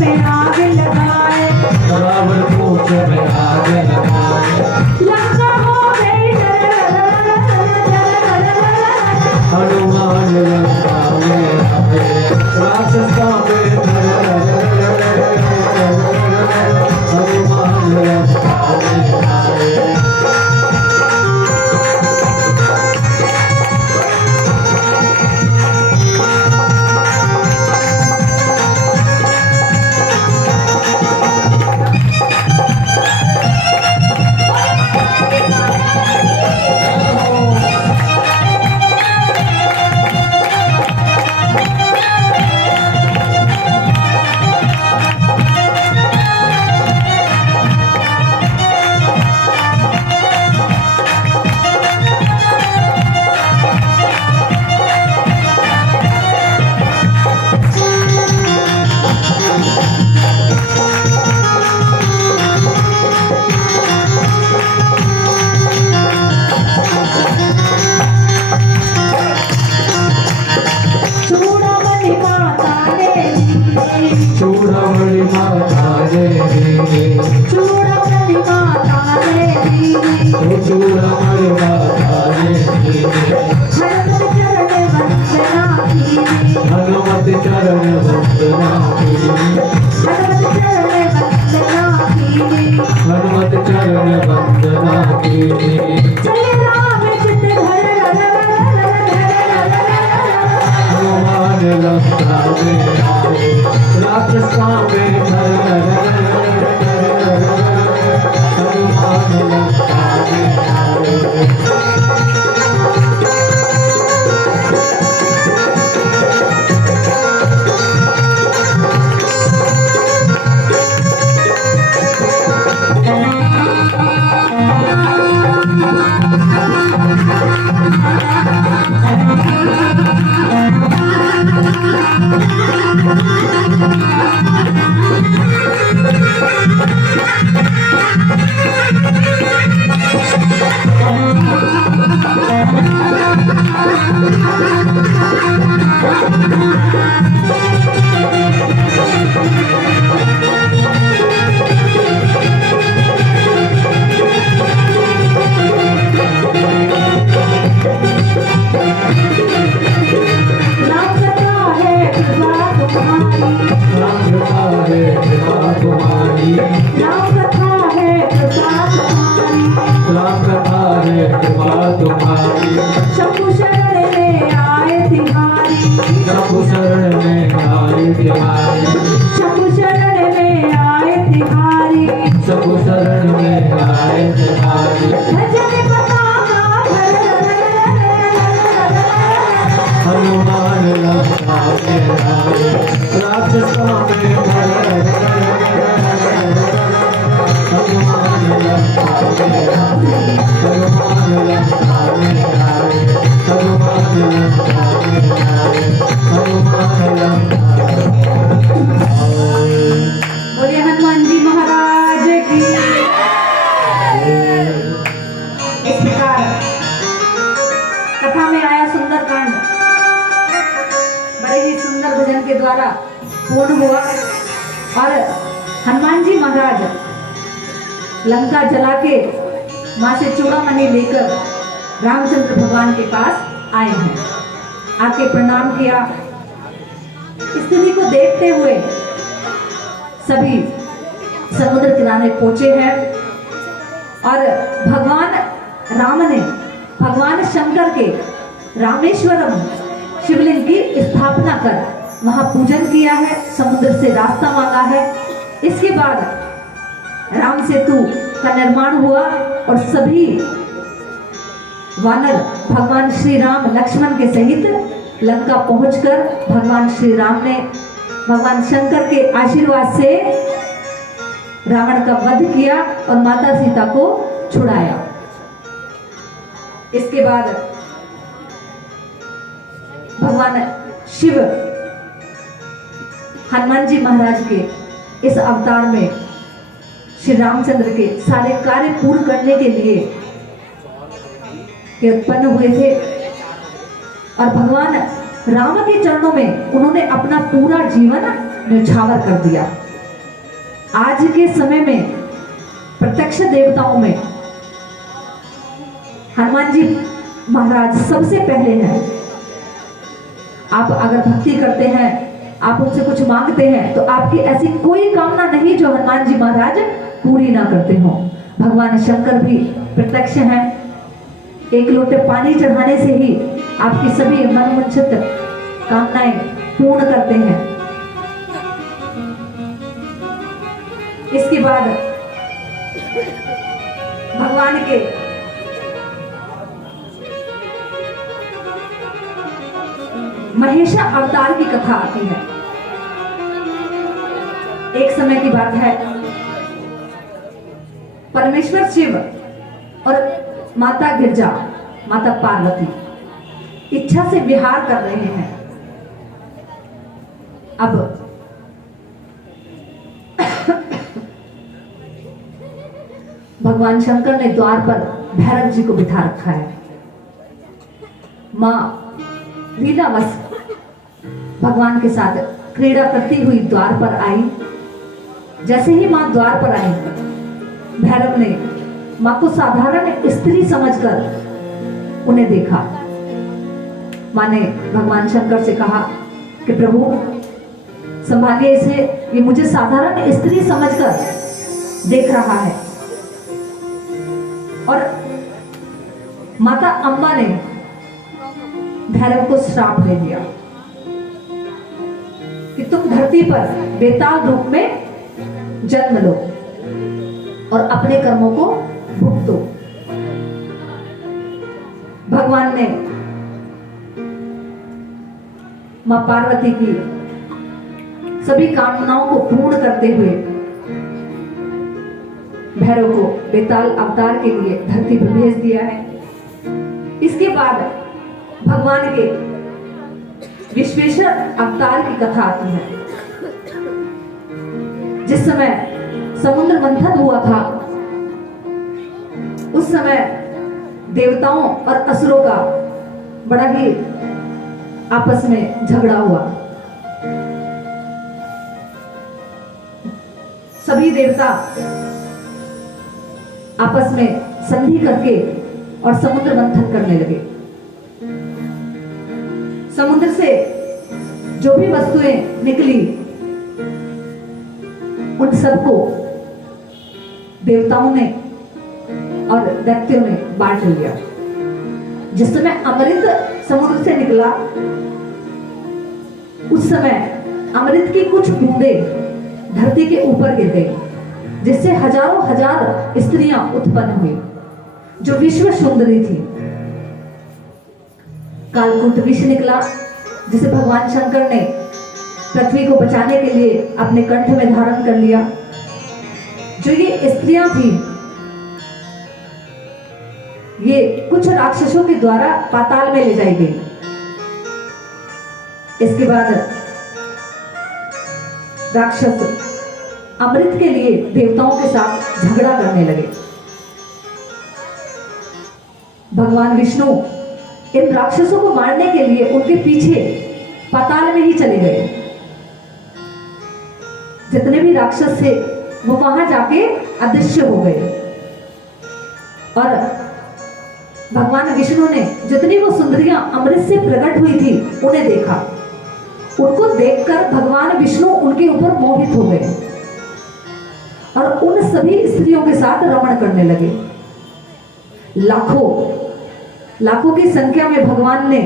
में आग लगाए, रावण पूछ में आग लगाए, लंका हो गई हनुमान लंका में आए, राक्षस कांपे हनुमान लंका में आए। चूड़ामणि माता देवी, चूड़ामणि माता देवी, चूड़ामणि माता देवी, हनुमत चरण वंदना कीजिए, हनुमत चरण वंदना कीजिए, चले राम चित हनुमान लंका में आए, राक्षस कांपे हनुमान लंका में आए। शंभु शरण में आए तिहारी, शंभु शरण में आए तिहारी, शंभु शरण में आए तिहारी, शंभु शरण में आए तिहारी, भजन बताना हनुमान लंका में आए, राक्षस कांपे हनुमान लंका में आए, हनुमान लंका में आए, हनुमान लंका में आए, हनुमान लंका में आए। बोलिए हनुमान जी महाराज की। इस प्रकार कथा में आया सुंदर कांड बड़े ही सुंदर भजन के द्वारा पूर्ण हुआ और हनुमान जी महाराज लंका जला के मां से चूड़ामणि लेकर रामचंद्र भगवान के पास आए हैं। आके प्रणाम किया। स्थिति को देखते हुए सभी समुद्र किनारे पहुंचे हैं और भगवान राम ने भगवान शंकर के रामेश्वरम शिवलिंग की स्थापना कर वहां पूजन किया है, समुद्र से रास्ता मांगा है। इसके बाद राम सेतु का निर्माण हुआ और सभी वानर भगवान श्री राम लक्ष्मण के सहित लंका पहुंचकर भगवान श्री राम ने भगवान शंकर के आशीर्वाद से रावण का वध किया और माता सीता को छुड़ाया। इसके बाद भगवान शिव हनुमान जी महाराज के इस अवतार में श्री रामचंद्र के सारे कार्य पूर्ण करने के लिए के उत्पन्न हुए थे और भगवान राम के चरणों में उन्होंने अपना पूरा जीवन न्यौछावर कर दिया। आज के समय में प्रत्यक्ष देवताओं में हनुमान जी महाराज सबसे पहले हैं। आप अगर भक्ति करते हैं, आप उनसे कुछ मांगते हैं, तो आपकी ऐसी कोई कामना नहीं जो हनुमान जी महाराज पूरी ना करते हो। भगवान शंकर भी प्रत्यक्ष हैं। एक लोटे पानी चढ़ाने से ही आपकी सभी मनोवांछित कामनाएं पूर्ण करते हैं। इसके बाद भगवान के महेशा अवतार की कथा आती है। एक समय की बात है, परमेश्वर शिव और माता गिरजा, माता पार्वती इच्छा से विहार कर रहे हैं। अब भगवान शंकर ने द्वार पर भैरव जी को बिठा रखा है। मां लीलावश भगवान के साथ क्रीड़ा करती हुई द्वार पर आई। जैसे ही मां द्वार पर आई, भैरव ने मां को साधारण स्त्री समझकर उन्हें देखा। मां ने भगवान शंकर से कहा कि प्रभु संभालिए इसे, ये मुझे साधारण स्त्री समझकर देख रहा है। और माता अम्बा ने भैरव को श्राप दे दिया कि तुम धरती पर बेताल रूप में जन्म लो और अपने कर्मों को भुगतो। भगवान ने मां पार्वती की सभी कामनाओं को पूर्ण करते हुए भैरव को बेताल अवतार के लिए धरती पर भेज दिया है। इसके बाद भगवान के विश्वेश्वर अवतार की कथा आती है। जिस समय समुद्र मंथन हुआ था, उस समय देवताओं और असुरों का बड़ा ही आपस में झगड़ा हुआ। सभी देवता आपस में संधि करके और समुद्र मंथन करने लगे। समुद्र से जो भी वस्तुएं निकली, उन सबको देवताओं ने और दैत्यों ने बांट लिया। जिस समय अमृत समुद्र से निकला, उस समय अमृत की कुछ बूंदें धरती के ऊपर गिर गई, जिससे हजारों हजार स्त्रियां उत्पन्न हुई जो विश्व सुंदरी थी। कालकूट विष निकला, जिसे भगवान शंकर ने पृथ्वी को बचाने के लिए अपने कंठ में धारण कर लिया। जो ये स्त्रियां थी, ये कुछ राक्षसों के द्वारा पाताल में ले जाई गई। इसके बाद राक्षस अमृत के लिए देवताओं के साथ झगड़ा करने लगे। भगवान विष्णु इन राक्षसों को मारने के लिए उनके पीछे पाताल में ही चले गए। जितने भी राक्षस थे वो वहां जाके अदृश्य हो गए। और भगवान विष्णु ने जितनी वो सुंदरियां अमृत से प्रकट हुई थी उन्हें देखा। उनको देखकर भगवान विष्णु उनके ऊपर मोहित हो गए और उन सभी स्त्रियों के साथ रमण करने लगे। लाखों की संख्या में भगवान ने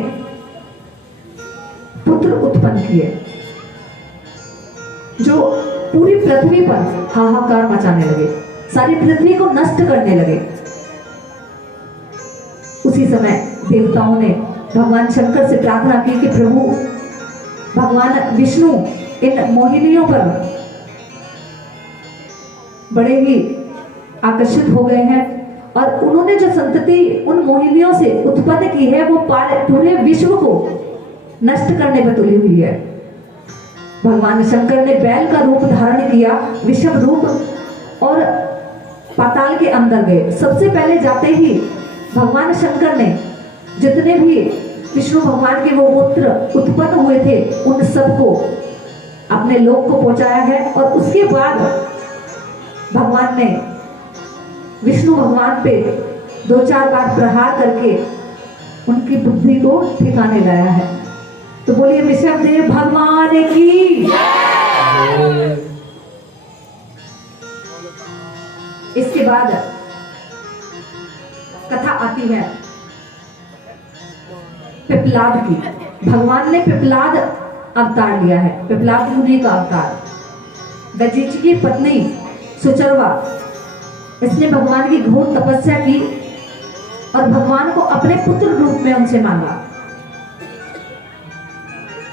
पुत्र उत्पन्न किए, जो पूरी पृथ्वी पर हाहाकार मचाने लगे, सारी पृथ्वी को नष्ट करने लगे। उसी समय देवताओं ने भगवान शंकर से प्रार्थना की कि प्रभु, भगवान विष्णु इन मोहिनियों पर बड़े ही आकर्षित हो गए हैं और उन्होंने जो संतति उन मोहिनियों से उत्पन्न की है वो पूरे विश्व को नष्ट करने पर तुली हुई है। भगवान शंकर ने बैल का रूप धारण किया, विषम रूप, और पाताल के अंदर गए। सबसे पहले जाते ही भगवान शंकर ने जितने भी विष्णु भगवान के वो पुत्र उत्पन्न हुए थे उन सबको अपने लोक को पहुंचाया है। और उसके बाद भगवान ने विष्णु भगवान पे 2-4 बार प्रहार करके उनकी बुद्धि को ठिकाने लाया है। तो बोलिए ऋषभ देव भगवान की। इसके बाद कथा आती है पिपलाद की। भगवान ने पिपलाद अवतार लिया है, पिपलाद मुनि का अवतार। दजीची की पत्नी सुचरवा, इसने भगवान की घोर तपस्या की और भगवान को अपने पुत्र रूप में उनसे मांगा।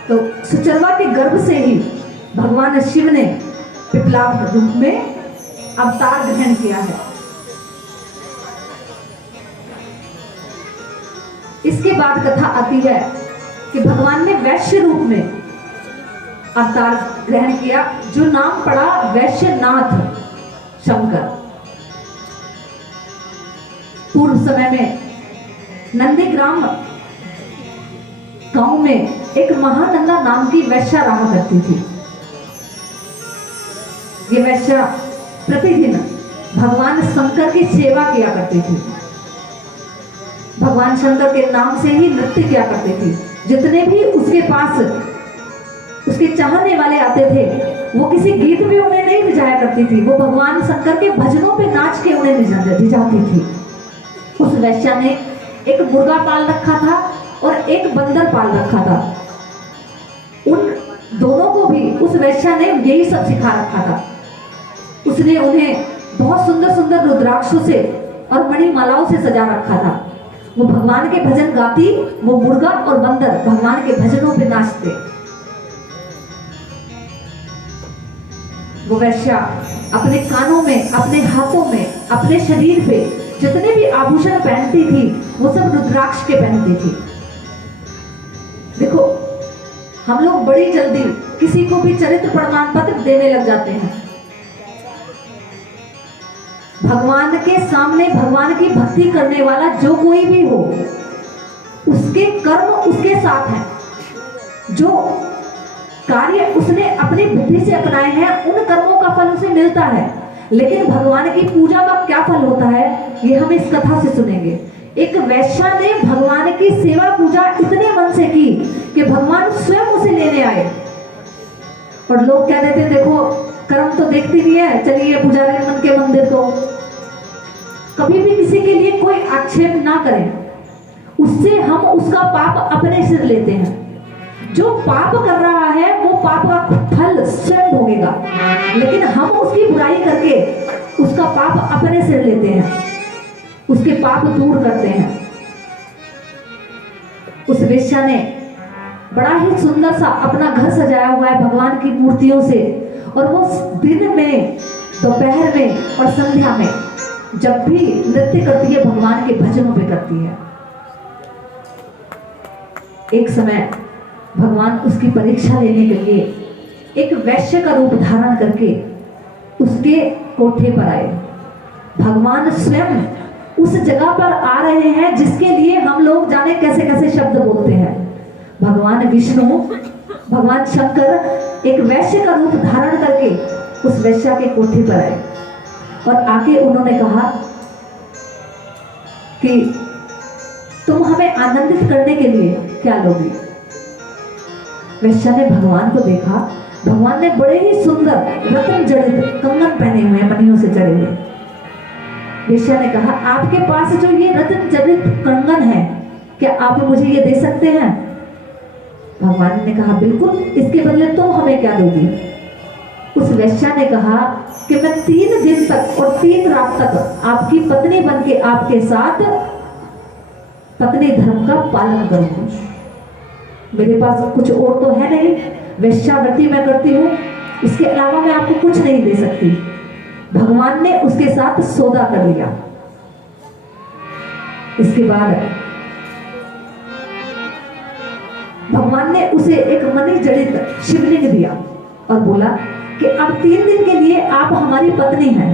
तो सुचरवा के गर्भ से ही भगवान शिव ने पिपलाद रूप में अवतार ग्रहण किया है। इसके बाद कथा आती है कि भगवान ने वैश्य रूप में अवतार ग्रहण किया, जो नाम पड़ा वैश्यनाथ शंकर। पूर्व समय में नंदीग्राम गांव में एक महानंदा नाम की वैश्या रहा करती थी। ये वैश्या प्रतिदिन भगवान शंकर की सेवा किया करती थी। भगवान शंकर के नाम से ही नृत्य किया करती थी। जितने भी उसके पास उसके चाहने वाले आते थे, वो किसी गीत भी उन्हें नहीं रिझाया करती थी, वो भगवान शंकर के भजनों पे नाच के उन्हें रिझाती थी। उस वैश्या ने एक मुर्गा पाल रखा था और एक बंदर पाल रखा था। उन दोनों को भी उस वैश्या ने यही सब सिखा रखा था। उसने उन्हें बहुत सुंदर सुंदर रुद्राक्षों से और मणिमालाओं से सजा रखा था। वो भगवान के भजन गाती, वो मुर्गा और बंदर भगवान के भजनों पे नाचते। वो वैश्या अपने कानों में, अपने हाथों में, अपने शरीर पे जितने भी आभूषण पहनती थी, वो सब रुद्राक्ष के पहनती थी। देखो, हम लोग बड़ी जल्दी किसी को भी चरित्र प्रमाण पत्र देने लग जाते हैं। भगवान के सामने भगवान की भक्ति करने वाला जो कोई भी हो, उसके कर्म उसके साथ हैं। जो कार्य उसने अपनी बुद्धि से अपनाए हैं, उन कर्मों का फल उसे मिलता है। लेकिन भगवान की पूजा का क्या फल होता है, ये हम इस कथा से सुनेंगे। एक वैश्या ने भगवान की सेवा पूजा इतने मन से की कि भगवान स्वयं उसे लेने आए। और लोग कह रहे थे, देखो कर्म तो देखती नहीं है, चलिए पुजारी मन के मंदिर को। कभी भी किसी के लिए कोई आक्षेप ना करें, उससे हम उसका पाप अपने सिर लेते हैं। जो पाप कर रहा है वो पाप का फल स्वयं भोगेगा, लेकिन हम उसकी बुराई करके उसका पाप अपने सिर लेते हैं, उसके पाप दूर करते हैं। उस वेश्या ने बड़ा ही सुंदर सा अपना घर सजाया हुआ है भगवान की मूर्तियों से, और वो दिन में, दोपहर में और संध्या में जब भी नृत्य करती है, भगवान के भजनों पे करती है। एक समय भगवान उसकी परीक्षा लेने के लिए एक वैश्य का रूप धारण करके उसके कोठे पर आए। भगवान स्वयं उस जगह पर आ रहे हैं जिसके लिए हम लोग जाने कैसे कैसे शब्द बोलते हैं। भगवान विष्णु, भगवान शंकर एक वैश्य का रूप धारण करके उस वैश्या के कोठे पर आए और आके उन्होंने कहा कि तुम हमें आनंदित करने के लिए क्या लोगी। वैश्या ने भगवान को देखा। भगवान ने बड़े ही सुंदर रत्न जड़ित कंगन पहने हुए, मणियों से जड़े हुए। वैश्या ने कहा, आपके पास जो ये रत्न जड़ित कंगन है, क्या आप मुझे ये दे सकते हैं। भगवान ने कहा, बिल्कुल, इसके बदले तुम हमें क्या दोगी। उस वैश्या ने कहा कि मैं 3 दिन तक और 3 रात तक आपकी पत्नी बन के आपके साथ पत्नी धर्म का पालन करूंगी। मेरे पास कुछ और तो है नहीं, वैश्यावृत्ति मैं करती हूँ, इसके अलावा मैं आपको कुछ नहीं दे सकती। भगवान ने उसके साथ सौदा कर लिया। इसके बाद भगवान ने उसे एक मणि जड़ित शिवलिंग दिया और बोला कि अब 3 दिन के लिए आप हमारी पत्नी हैं।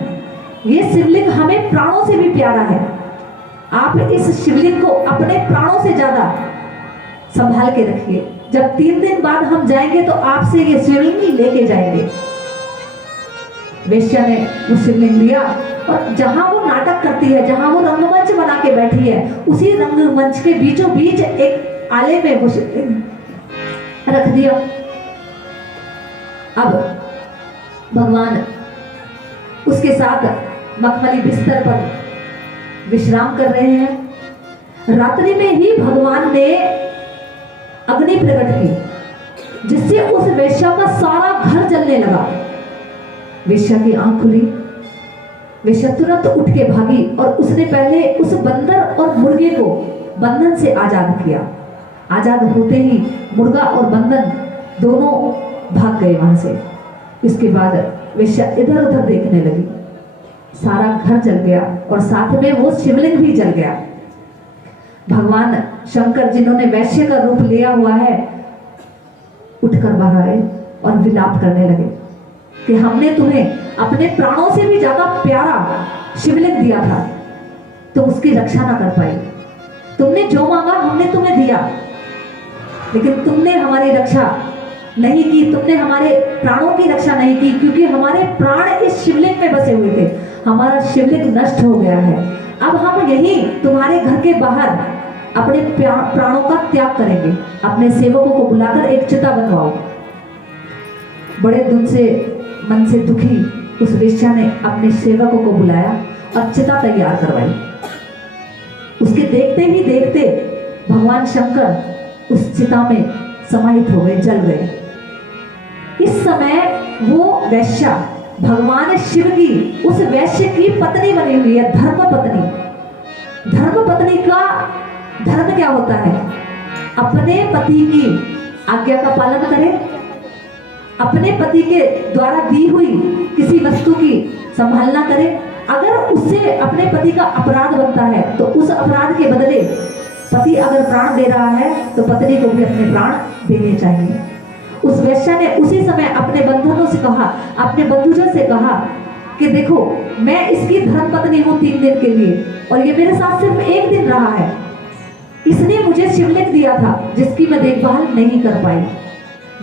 ये शिवलिंग हमें प्राणों से भी प्यारा है। आप इस शिवलिंग को अपने प्राणों से ज्यादा संभाल के रखिए। जब 3 दिन बाद हम जाएंगे तो आपसे ये शिवलिंग लेके जाएंगे। वेश्या ने वो शिवलिंग दिया और जहां वो नाटक करती है, जहां वो रंगमंच बना के बैठी है, उसी रंगमंच के बीचों बीच एक आले में वो शिवलिंग रख दिया। अब भगवान उसके साथ मखमली बिस्तर पर विश्राम कर रहे हैं। रात्रि में ही भगवान ने अग्नि प्रकट की, जिससे उस वेश्या का सारा घर जलने लगा। वेश्या की आंख खुली, वेश्या तुरंत उठ के भागी और उसने पहले उस बंदर और मुर्गे को बंधन से आजाद किया। आजाद होते ही मुर्गा और बंधन दोनों भाग गए वहां से। इसके बाद वेश्या इधर उधर देखने लगी, सारा घर जल गया और साथ में वो शिवलिंग भी जल गया। भगवान शंकर जिन्होंने वैश्य का रूप लिया हुआ है, उठकर बाहर आए और विलाप करने लगे कि हमने तुम्हें अपने प्राणों से भी ज्यादा प्यारा शिवलिंग दिया था, तुम उसकी रक्षा ना कर पाई। तुमने जो मांगा हमने तुम्हें दिया, लेकिन तुमने हमारी रक्षा नहीं की, तुमने हमारे प्राणों की रक्षा नहीं की, क्योंकि हमारे प्राण इस शिवलिंग में बसे हुए थे। हमारा शिवलिंग नष्ट हो गया है। अब हम यही तुम्हारे घर के बाहर अपने प्राणों का त्याग करेंगे। अपने सेवकों को बुलाकर एक चिता बनवाओ। बड़े मन से दुखी उस वेश्या ने अपने सेवकों को बुलाया और चिता तैयार करवाई। उसके देखते ही देखते भगवान शंकर उस चिता में समाहित हो गए, जल गए। इस समय वो वेश्या भगवान शिव की उस वैश्य की पत्नी बनी हुई है, धर्म पत्नी। धर्म पत्नी का धर्म क्या होता है? अपने पति की आज्ञा का पालन करे, अपने पति के द्वारा दी हुई किसी वस्तु की संभालना करे। अगर उससे अपने पति का अपराध बनता है तो उस अपराध के बदले पति अगर प्राण दे रहा है तो पत्नी को भी अपने प्राण देने चाहिए। उस वेश्या ने उसी समय अपने बंधुओं से कहा, अपने बंधुजन से कहा कि देखो, मैं इसकी धर्म पत्नी हूं 3 दिन के लिए, और ये मेरे साथ सिर्फ 1 दिन रहा है। इसने मुझे शिवलिंग दिया था जिसकी मैं देखभाल नहीं कर पाई,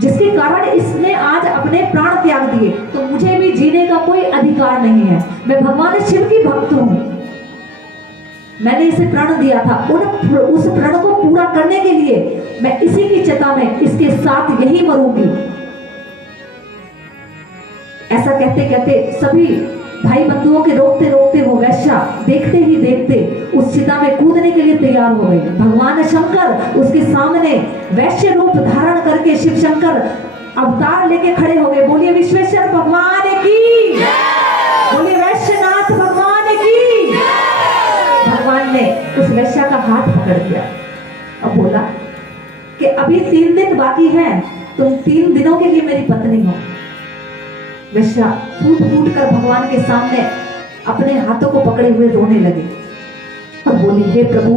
जिसके कारण इसने आज अपने प्राण त्याग दिए, तो मुझे भी जीने का कोई अधिकार नहीं है। मैं भगवान शिव की भक्त हूं, मैंने इसे प्राण दिया था। उस प्रण को पूरा करने के लिए मैं इसी की चिता में इसके साथ यही मरूंगी। ऐसा कहते कहते सभी भाई बंधुओं के रोकते रोकते वो वैश्या देखते ही देखते उस चिता में कूदने के लिए तैयार हो गई। भगवान शंकर उसके सामने वैश्य रूप धारण करके शिव शंकर अवतार लेके खड़े हो गए। बोलिए विश्वेश्वर भगवान की, बोलिए वैश्यनाथ भगवान की। भगवान ने उस वैश्या का हाथ पकड़ दिया और बोला कि अभी 3 दिन बाकी हैं, तुम 3 दिनों के लिए मेरी पत्नी हो। वैश्या फूट फूट कर भगवान के सामने अपने हाथों को पकड़े हुए रोने लगी और बोली, हे प्रभु,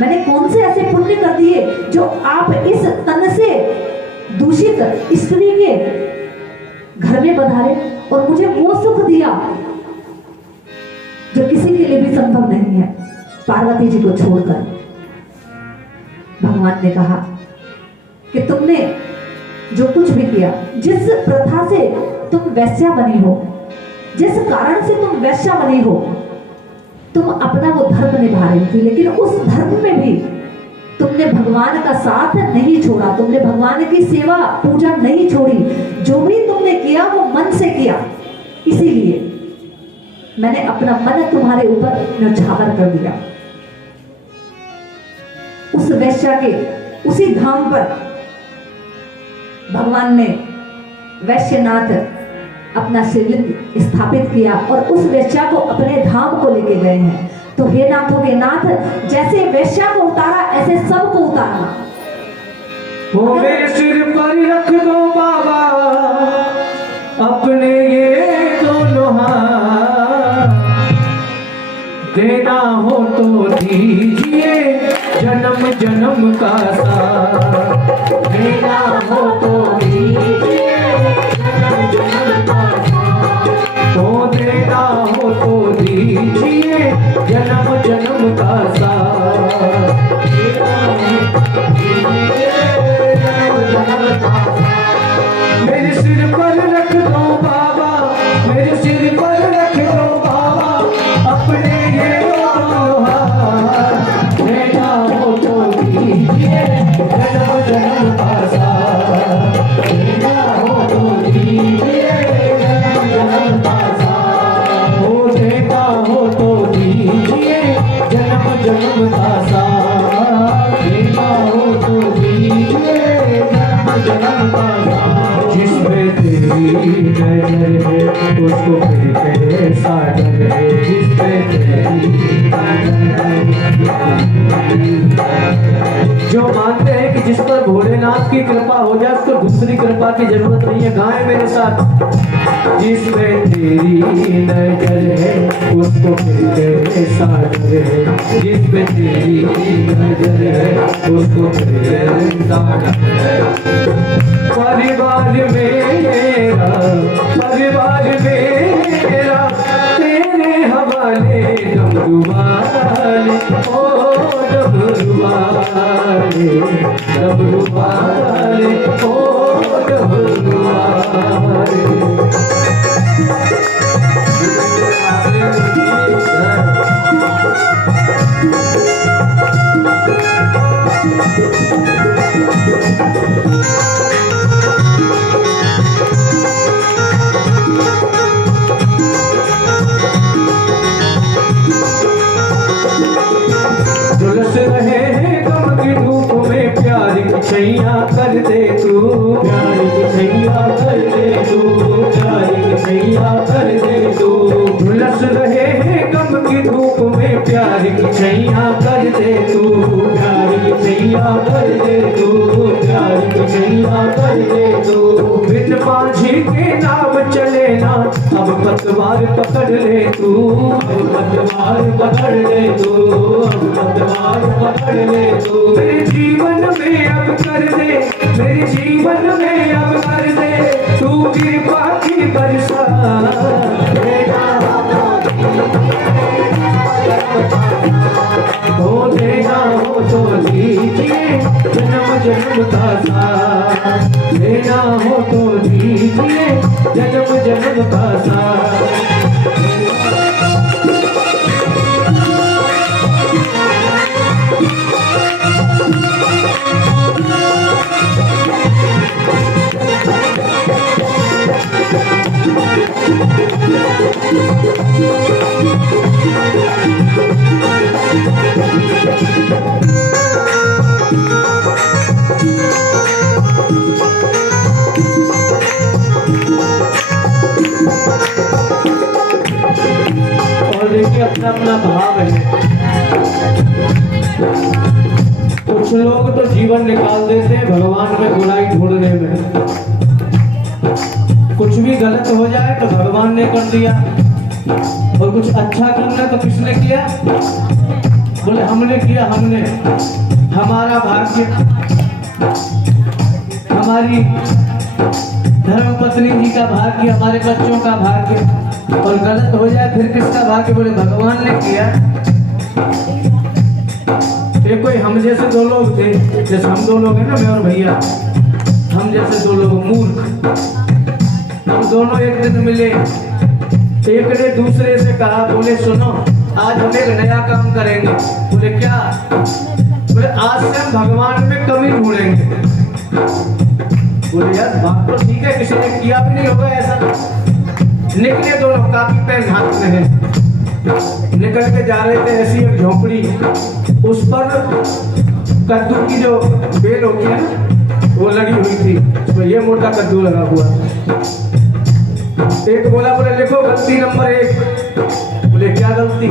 मैंने कौन से ऐसे पुण्य कर दिए जो आप इस तन से दूषित स्त्री के घर में पधारे और मुझे वो सुख दिया जो किसी के लिए भी संभव नहीं है, पार्वती जी को छोड़कर। भगवान ने कहा कि तुमने जो कुछ भी किया, जिस प्रथा से तुम वैश्या बनी हो, जिस कारण से तुम वैश्या बनी हो, तुम अपना वो धर्म निभा रही थी, लेकिन उस धर्म में भी तुमने भगवान का साथ नहीं छोड़ा, तुमने भगवान की सेवा पूजा नहीं छोड़ी। जो भी तुमने किया वो मन से किया, इसीलिए मैंने अपना मन तुम्हारे ऊपर न्यौछावर कर दिया। उस वैश्या के उसी धाम पर भगवान ने वैश्यनाथ अपना शिवलिंग स्थापित किया और उस वैश्या को अपने धाम को लेके गए हैं। तो हे नाथों के नाथ, जैसे वैश्या को उतारा ऐसे सबको उतारना। वो मेरे सिर पर रख दो बाबा अपने ये दोनों हाथ, देना हो तो दीजिए जन्म जन्म का साथ, देना हो तो दीजिए जन्म जन्म का साथ, तो देना हो तो दीजिए जन्म जन्म का साथ, देना हो तो दीजिए जन्म जन्म का साथ। मेरे सिर पर रख दो बाबा नजर है उसको फिर कैसा डर है जिस पे तेरी नजर है। जो मानते हैं कि जिस पर भोलेनाथ की कृपा हो जाए उसको दूसरी कृपा की जरूरत नहीं है, गाएं मेरे साथ। जिस पे तेरी नजर है उसको फिर कैसा डर है, जिस पे तेरी नजर है उसको फिर कैसा डर है। परिवार मेरा तेरे हवाले डमरुवाले, ओ डमरुवाले डमरुवाले, ओ डमरुवाले। झुलस रहे हैं गम की धूप में प्यार की छैया कर दे तू, प्यार की छैया कर दे तू, प्यार की छैया कर दे तू। झुलस रहे हैं गम की धूप में प्यार की छैया कर दे तू, प्यार की छैया कर दे तू, प्यार की छैया कर दे तू। बिन माझी के नाव चले ना अब पतवार पकड़ ले तू, अब पतवार पकड़ ले तू, अब पतवार पकड़ ले तू। मेरे जीवन में अब कर दे, मेरे जीवन में अब कर दे तू कृपा की बरसात। हो देना हो तो दीजिए जन्म जन्म का साथ, देना हो तो दीजिए जन्म जन्म का साथ। अपना अपना भाव है। कुछ लोग तो जीवन निकाल देते हैं भगवान में बुराई ढूंढने में। कुछ भी गलत हो जाए तो भगवान ने कर दिया, और कुछ अच्छा करना तो किसने किया? बोले हमने किया, हमने। हमारा भाग्य, हमारी धर्म पत्नी जी का भाग्य, हमारे बच्चों का भाग्य, और गलत हो जाए फिर किसका भाग्य? बोले भगवान ने किया। एक कोई हम जैसे दो लोग थे, जैसे हम दो लोग हैं ना, मैं और भैया, हम जैसे दो लोग मूर्ख, हम दोनों एक दिन मिले। एक ने दूसरे से कहा, बोले सुनो आज हम एक नया काम करेंगे। बोले क्या? बोले आज से हम भगवान में कमी ढूंढेंगे। बोले यार बात तो ठीक है, किसी ने किया भी नहीं होगा ऐसा। निकले दोनों, काफी पेन हाथ में है, निकल के जा रहे थे। ऐसी एक झोपड़ी, उस पर कद्दू की जो बेल होती है ना वो लगी हुई थी, तो ये मोटा कद्दू लगा हुआ। एक बोला, बोले देखो गलती नंबर 1। बोले क्या गलती?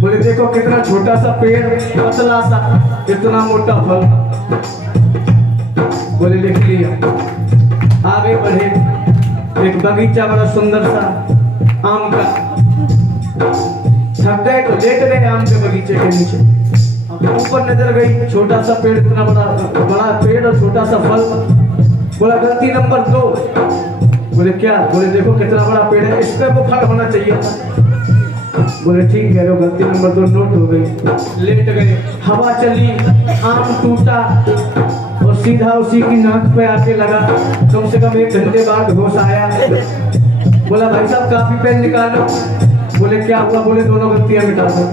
बोले देखो कितना छोटा सा पेड़, पतला सा, इतना मोटा फल। बोले लिख लिया। आगे बढ़े, एक बगीचा बड़ा सुंदर सा आम का। थक गए तो लेट गए आम के बगीचे के नीचे। ऊपर नजर गई, छोटा सा पेड़, इतना बड़ा पेड़ और छोटा सा फल। बोला गलती नंबर 2। बोले क्या? बोले देखो कितना बड़ा पेड़ है, इस पे वो फल होना चाहिए था। बोले ठीक है, गलती नंबर 2 नोट हो गई। लेट गए, हवा चली, आम टूटा और सीधा उसी की नाक पे आके लगा। कम से कम 1 घंटे बाद होश आया। बोला भाई साहब काफी पेन निकालो। बोले क्या हुआ? बोले दोनों गलतियां मिटा दो।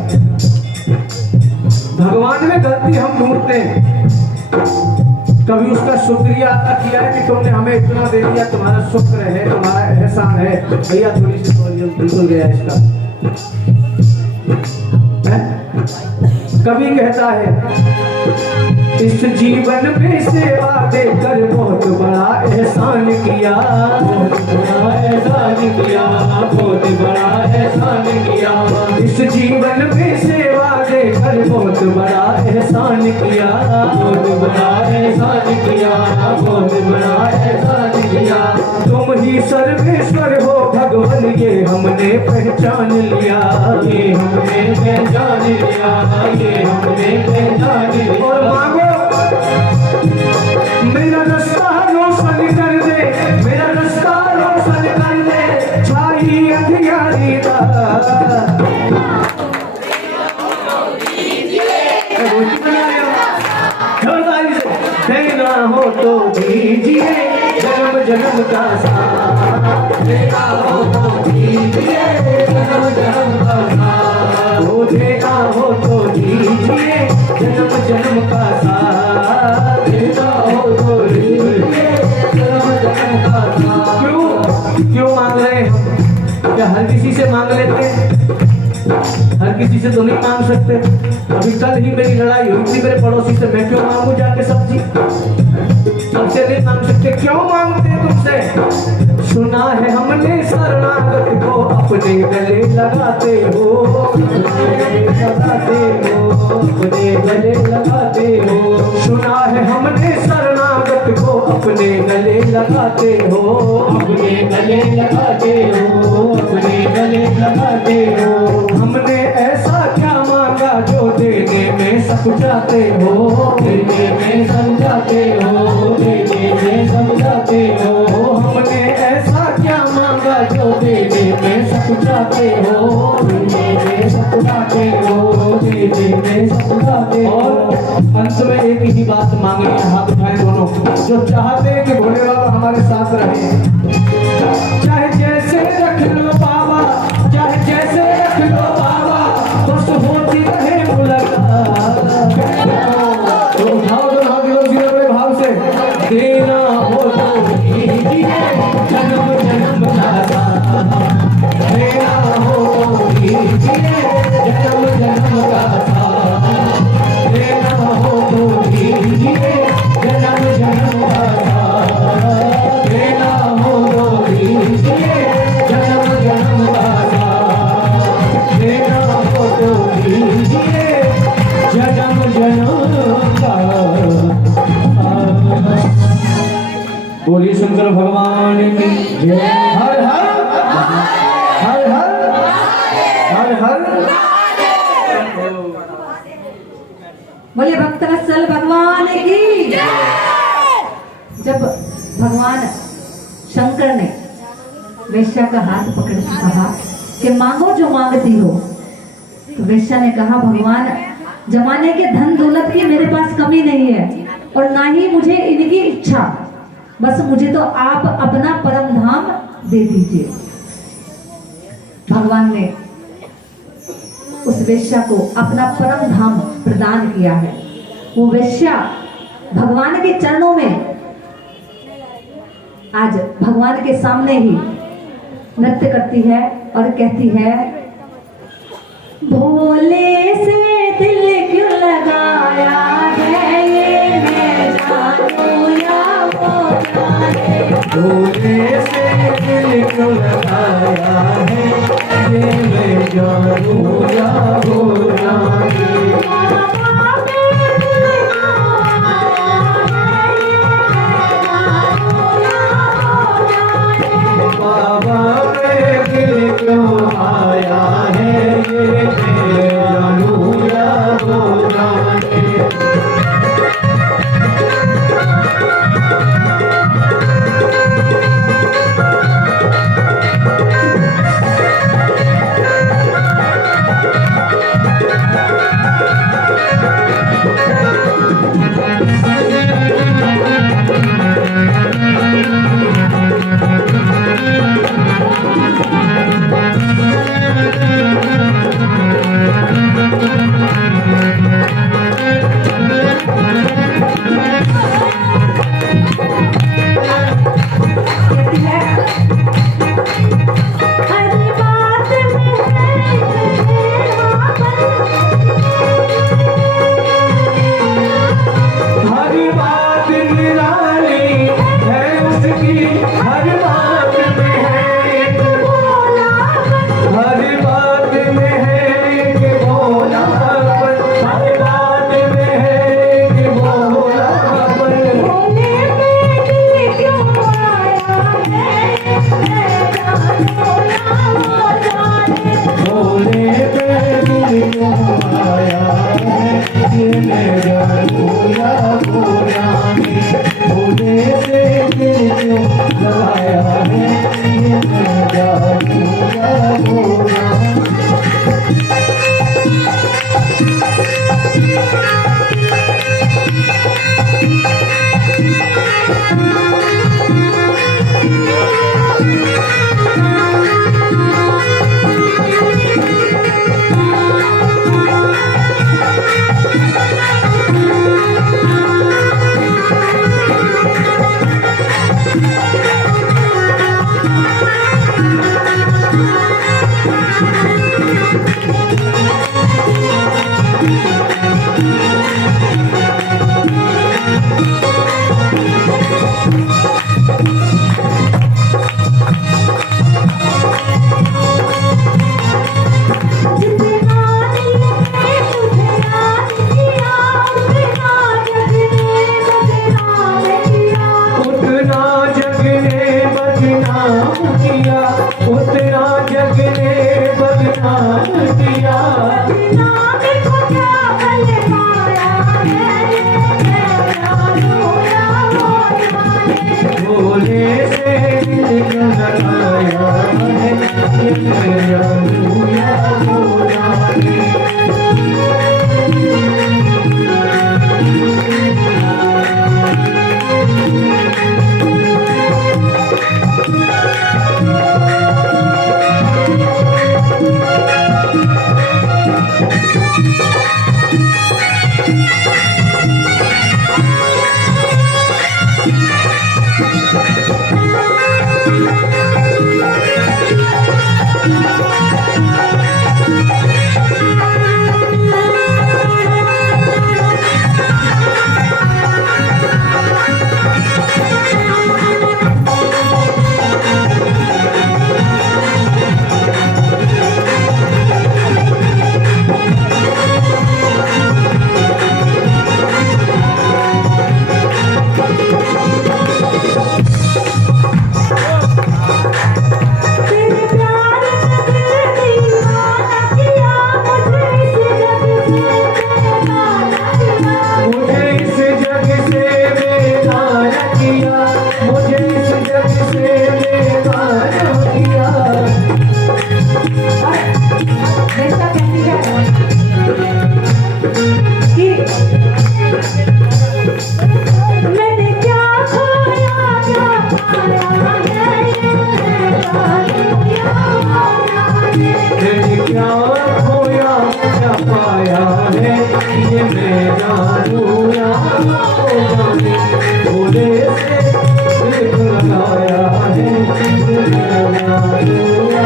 भगवान में गलती हम ढूंढते हैं, कभी उसका शुक्रिया अदा किया है कि तुमने हमें इतना दे दिया, तुम्हारा शुक्र है, तुम्हारा एहसान है। भैया थोड़ी सी बिल्कुल गया इसका है? कवि कहता है इस जीवन में सेवा देकर बहुत बड़ा एहसान किया, बहुत बड़ा एहसान किया, बहुत बड़ा एहसान किया। इस जीवन में सेवा देकर बहुत बड़ा एहसान किया, बहुत बड़ा एहसान किया, बहुत बड़ा एहसान किया। तुम ही सर्वेश्वर हो भगवान ये हमने पहचान लिया, ये हमने पहचान लिया, ये हमने पहचान लिया। और मांगो मेरा रास्ता रोशन कर दे, मेरा रास्ता रोशन कर दे, छाई अंधियारी देना हो तो दीजिए जन्म जन्म का साथ, देना हो तो दीजिए जन्म जन्म का साथ, वो देना हो तो दीजिए जन्म जन्म का साथ, देना हो तो दीजिए जन्म जन्म का साथ। क्यों मांग रहे हैं हम? क्या हर किसी से मांग लेते हैं? हर किसी से तो नहीं मांग सकते। अभी कल ही मेरी लड़ाई हुई थी मेरे पड़ोसी से, मैं क्यों मांगू जाके सब्जी? सबसे नहीं मांग सकते, क्यों मांगते तुमसे? सुना है हमने शरणागत को अपने गले लगाते हो, लगाते हो, अपने गले लगाते हो। सुना है हमने शरणागत को अपने गले लगाते हो, अपने गले लगाते हो, अपने गले लगाते हो। हमने ऐसा क्या मांगा जो देने में समझाते हो, देने में समझाते हो, देने में समझाते हो। हमने ऐसा क्या मांगा जो देने में समझाते हो, देने में समझाते हो, देने में समझाते हो। और अंत में एक ही बात मांगे, हाथ उठाए दोनों, जो चाहते हैं कि भोले बाबा हमारे साथ रहे, चाहे जैसे रख लो बाबा, चाहे जैसे रख लो बाबा, बस होती रहे मुलाकात। तो भाव भाव से देना हो तो दीजिए जन्म जन्म का साथ, देना हो तो दीजिए जन्म जन्म का साथ, देना हो तो दीजिए जन्म जन्म का साथ, देना हो तो दीजिए जन्म जन्म का साथ, देना हो तो दीजिए जन्म जन्म का। बोलिए शंकर भगवान की जय। हर हर हर हर हर हर। बोलिए भक्तवत्सल भगवान की जय। जब भगवान शंकर ने वेश्या का हाथ पकड़ के कहा कि मांगो जो मांगती हो, तो वेश्या ने कहा भगवान जमाने के धन दौलत की मेरे पास कमी नहीं है और ना ही मुझे इनकी इच्छा, बस मुझे तो आप अपना परम धाम दे दीजिए। भगवान ने उस वेश्या को अपना परम धाम प्रदान किया है। वो वेश्या भगवान के चरणों में आज भगवान के सामने ही नृत्य करती है और कहती है, भोले से दिल क्यों लगाया है ये मैं जानूं या वो जाने। भोले से दिल क्यों लगाया है ये मैं जानूं या वो जाने। बाबा में दिल क्यों आया है ये मैं जानूं या वो जाने। उतना जग ने बदनाम किया। भोले से दिल क्यों लगाया है, ये मेरा दूल्हा हो जाए। क्या खोया क्या पाया है, ये मैं जानूं या भोले से दिल लगाया है, ये मैं जानूं या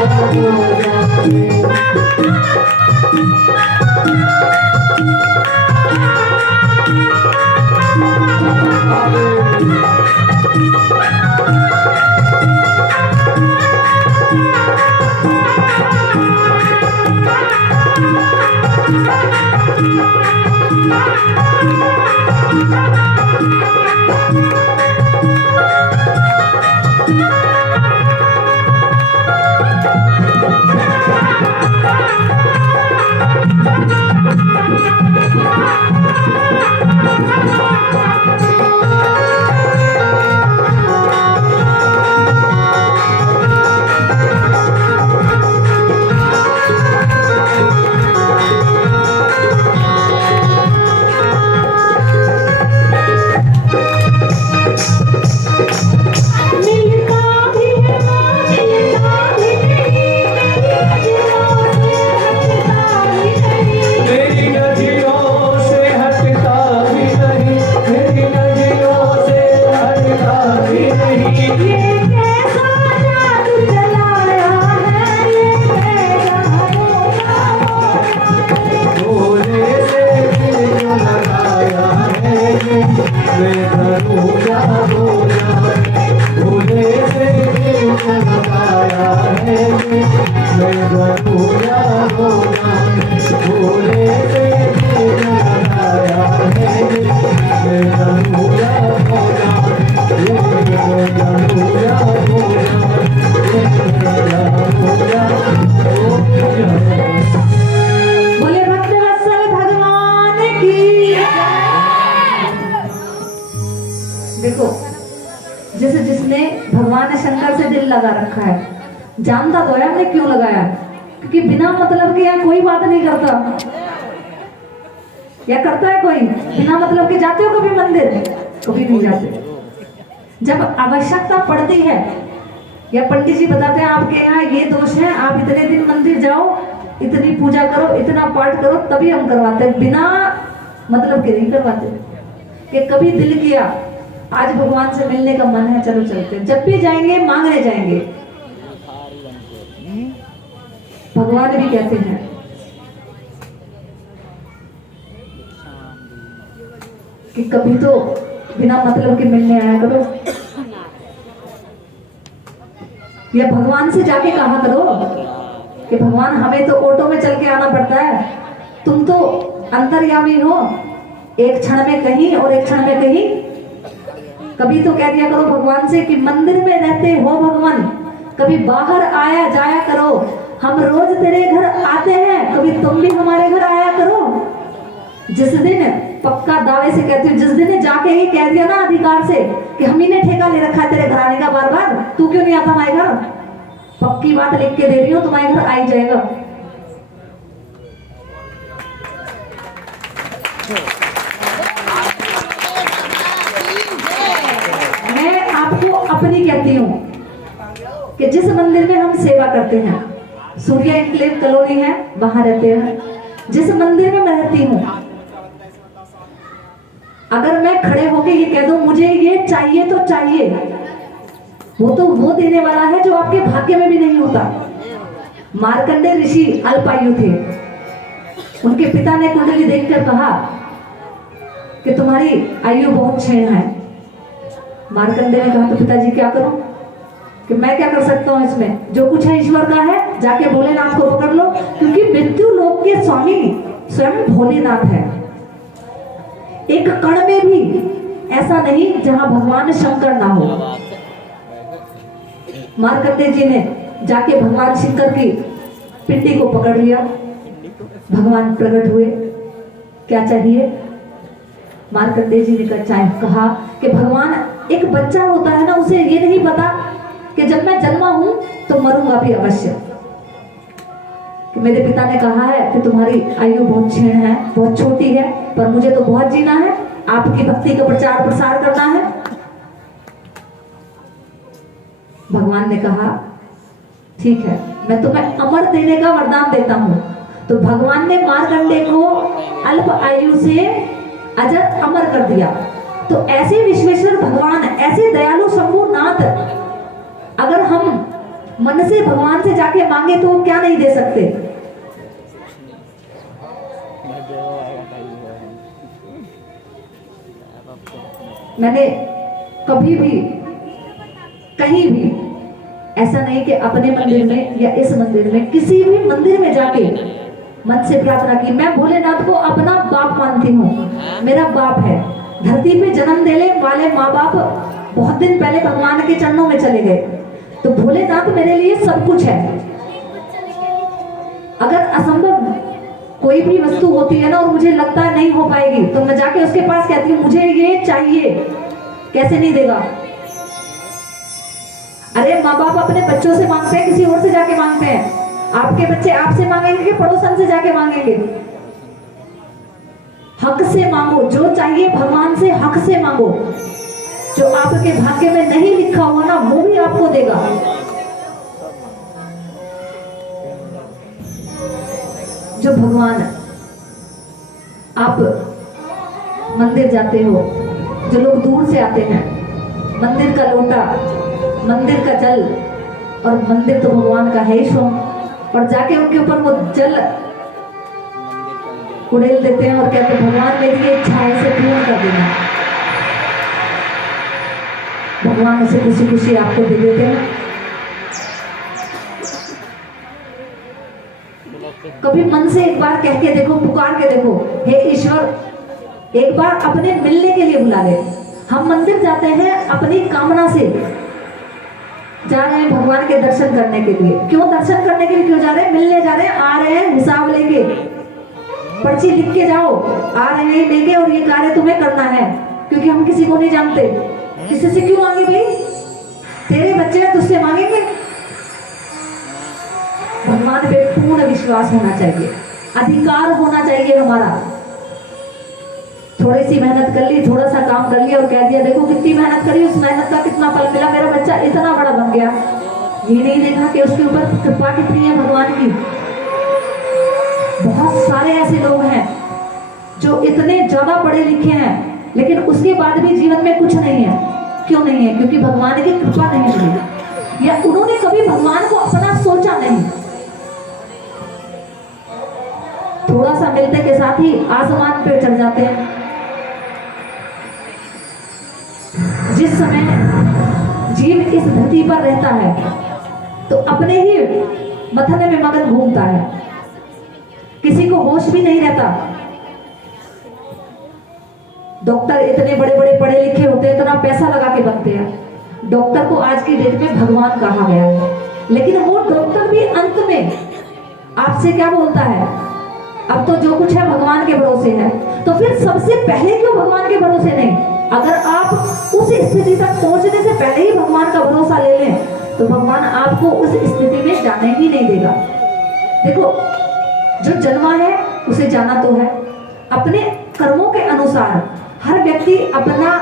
देखो, जिसने भगवान शंकर से दिल लगा रखा है, जानता तो है हमने क्यों लगाया, क्योंकि बिना मतलब के यहाँ कोई बात नहीं करता। या करता है कोई? बिना मतलब के जाते हो कभी मंदिर? कभी नहीं जाते। जब आवश्यकता पड़ती है या पंडित जी बताते हैं आपके यहाँ ये दोष है, आप इतने दिन मंदिर जाओ, इतनी पूजा करो, इतना पाठ करो, तभी हम करवाते हैं। बिना मतलब के नहीं करवाते। कि कभी दिल किया आज भगवान से मिलने का मन है, चलो चलते। जब भी जाएंगे मांगने जाएंगे। भगवान भी कहते हैं कि कभी तो बिना मतलब के मिलने आया करो, या भगवान से जाके कहा करो कि भगवान हमें तो ऑटो में चल के आना पड़ता है, तुम तो अंतर्यामी हो, एक क्षण में कहीं और एक क्षण में कहीं। कभी तो कह दिया करो भगवान से कि मंदिर में रहते हो भगवान, कभी बाहर आया जाया करो, हम रोज तेरे घर आते हैं, कभी तुम भी हमारे घर आया करो। जिस दिन, पक्का दावे से कहती हूँ, जिस दिन जाके ही कह दिया ना अधिकार से कि हम ही ने ठेका ले रखा है तेरे घर आने का बार बार, तू क्यों नहीं आता हमारे घर, पक्की बात लिख के दे रही हूँ, तुम्हारे घर आ ही जाएगा। मैं आपको अपनी कहती हूँ कि जिस मंदिर में हम सेवा करते हैं, सूर्य एनक्लेव कॉलोनी है, वहां रहते हैं, जिस मंदिर में मैं रहती हूँ, अगर मैं खड़े होके ये कह दूं मुझे ये चाहिए तो चाहिए, वो तो वो देने वाला है जो आपके भाग्य में भी नहीं होता। मार्कंडे ऋषि अल्पायु थे, उनके पिता ने कुंडली देखकर कहा कि तुम्हारी आयु बहुत क्षीण है। मार्कंडे ने कहा तो पिताजी क्या करूं, कि मैं क्या कर सकता हूं इसमें, जो कुछ है ईश्वर का है, जाके भोलेनाथ को पकड़ लो, क्योंकि मृत्यु लोक के स्वामी स्वयं भोलेनाथ है। एक कण में भी ऐसा नहीं जहां भगवान शंकर ना हो। मार्कंडेय जी ने जाके भगवान शंकर की पिंडी को पकड़ लिया, भगवान प्रकट हुए, क्या चाहिए। मार्कंडेय जी ने कहा कि भगवान, एक बच्चा होता है ना, उसे ये नहीं पता कि जब मैं जन्मा हूं तो मरूंगा भी अवश्य। कि मेरे पिता ने कहा है कि तुम्हारी आयु बहुत क्षीण है, बहुत छोटी है, पर मुझे तो बहुत जीना है, आपकी भक्ति का प्रचार प्रसार करना है। भगवान ने कहा ठीक है, मैं तुम्हें अमर देने का वरदान देता हूं। तो भगवान ने मार्कंडेय को अल्प आयु से अजर अमर कर दिया। तो ऐसे विश्वेश्वर भगवान, ऐसे दयालु शंभुनाथ, अगर हम मन से भगवान से जाके मांगे तो वो क्या नहीं दे सकते। मैंने कभी भी कहीं भी ऐसा नहीं कि अपने मंदिर में या इस मंदिर में, किसी भी मंदिर में जाके मन से प्रार्थना की। मैं भोलेनाथ को अपना बाप मानती हूँ, मेरा बाप है। धरती पे जन्म देने वाले माँ बाप बहुत दिन पहले भगवान के चरणों में चले गए, तो भोलेनाथ मेरे लिए सब कुछ है। अगर असंभव कोई भी वस्तु होती है ना और मुझे लगता है नहीं हो पाएगी, तो मैं जाके उसके पास कहती हूँ मुझे ये चाहिए, कैसे नहीं देगा। अरे माँ बाप अपने बच्चों से मांगते हैं, किसी और से जाके मांगते हैं। आपके बच्चे आपसे मांगेंगे कि पड़ोसन से जाके मांगेंगे। हक से मांगो, जो चाहिए भगवान से हक से मांगो। जो आपके भाग्य में नहीं लिखा हुआ ना, वो भी आपको देगा। जो भगवान, आप मंदिर जाते हो, जो लोग दूर से आते हैं, मंदिर का लोटा, मंदिर का जल, और मंदिर तो भगवान का है ही स्वयं, और जाके उनके ऊपर वो जल उड़ेल देते हैं और कहते हैं भगवान मेरी ये इच्छा है, इसे पूर्ण कर देना। भगवान उसे खुशी खुशी आपको दे देते हैं। कभी मन से एक बार कह के देखो, पुकार के देखो, हे ईश्वर, एक बार अपने मिलने के लिए बुला ले। हम मंदिर जाते हैं अपनी कामना से, जा रहे हैं भगवान के दर्शन करने के लिए। क्यों दर्शन करने के लिए क्यों जा रहे हैं? मिलने जा रहे हैं, आ रहे हैं हिसाब लेके, पर्ची लिख के जाओ, आ रहे हैं लेके, और ये कार्य तुम्हें करना है, क्योंकि हम किसी को नहीं जानते। किसी से क्यों मांगे भाई? तेरे बच्चे हैं, तुझसे मांगेंगे। भगवान पे पूर्ण विश्वास होना चाहिए, अधिकार होना चाहिए हमारा। थोड़ी सी मेहनत कर ली, थोड़ा सा काम कर लिया और कह दिया देखो कितनी मेहनत करी, उस मेहनत का कितना फल मिला, मेरा बच्चा इतना बड़ा बन गया। ये नहीं देखा कि उसके ऊपर कृपा कितनी है भगवान की। बहुत सारे ऐसे लोग हैं जो इतने ज्यादा पढ़े लिखे हैं, लेकिन उसके बाद भी जीवन में कुछ नहीं है। क्यों नहीं है? क्योंकि भगवान की कृपा नहीं मिली, या उन्होंने कभी भगवान को अपना सोचा नहीं। थोड़ा सा मिलते के साथ ही आसमान पे चढ़ जाते हैं। जिस समय जीव इस धरती पर रहता है तो अपने ही मथने में मगन घूमता है, किसी को होश भी नहीं रहता। डॉक्टर इतने बड़े बड़े पढ़े लिखे होते हैं, इतना पैसा लगा के बनते हैं। डॉक्टर को आज की डेट में भगवान कहा गया है। लेकिन वो डॉक्टर भी अंत में आपसे क्या बोलता है, अब तो जो कुछ है भगवान के भरोसे है। तो फिर सबसे पहले क्यों भगवान के भरोसे नहीं? अगर आप उस स्थिति तक पहुंचने से पहले ही भगवान का भरोसा ले लें तो भगवान आपको उस स्थिति में जाने ही नहीं देगा। देखो, जो जन्मा है उसे जाना तो है। अपने कर्मों के अनुसार हर व्यक्ति अपना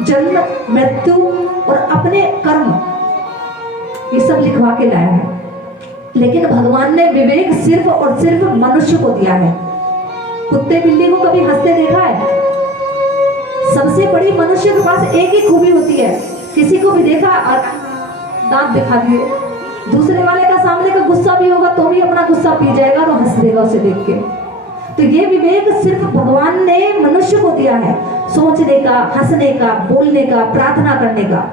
जन्म, मृत्यु और अपने कर्म ये सब लिखवा के लाया है। लेकिन भगवान ने विवेक सिर्फ और सिर्फ मनुष्य को दिया है। कुत्ते बिल्ली को कभी हंसते देखा है? सबसे बड़ी मनुष्य के पास एक ही खूबी होती है, किसी को भी देखा और दांत दिखा दिए। दूसरे वाले का सामने का गुस्सा भी होगा तो भी अपना गुस्सा पी जाएगा और हंस देगा उसे देख के। तो ये विवेक सिर्फ भगवान ने मनुष्य को दिया है, सोचने का, हंसने का, बोलने का, प्रार्थना करने का।